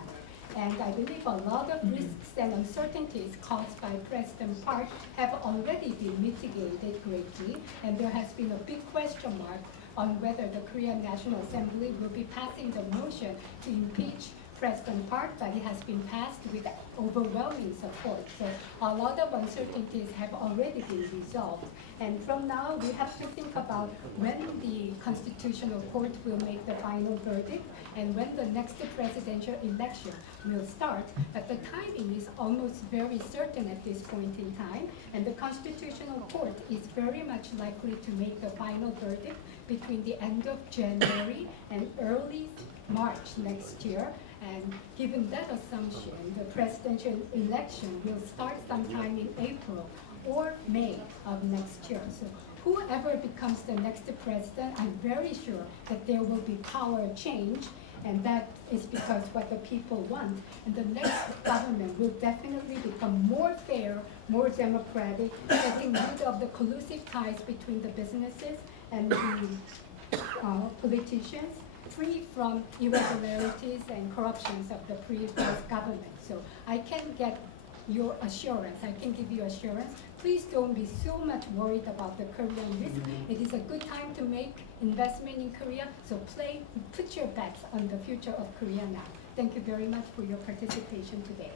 And I believe a lot of risks and uncertainties caused by President Park have already been mitigated greatly, and there has been a big question mark on whether the Korean National Assembly will be passing the motion to impeach President Park, but it has been passed with overwhelming support. So a lot of uncertainties have already been resolved. And from now, we have to think about when the Constitutional Court will make the final verdict and when the next presidential election will start. But the timing is almost very certain at this point in time. And the Constitutional Court is very much likely to make the final verdict between the end of January and early March next year. And given that assumption, the presidential election will start sometime in April or May of next year. So whoever becomes the next president, I'm very sure that there will be power change, and that is because what the people want. And the next government will definitely become more fair, more democratic, getting rid of the collusive ties between the businesses and the politicians, free from irregularities and corruptions of the previous government. So I can get your assurance, I can give you assurance. Please don't be so much worried about the Korean risk. It is a good time to make investment in Korea, so put your bets on the future of Korea now. Thank you very much for your participation today.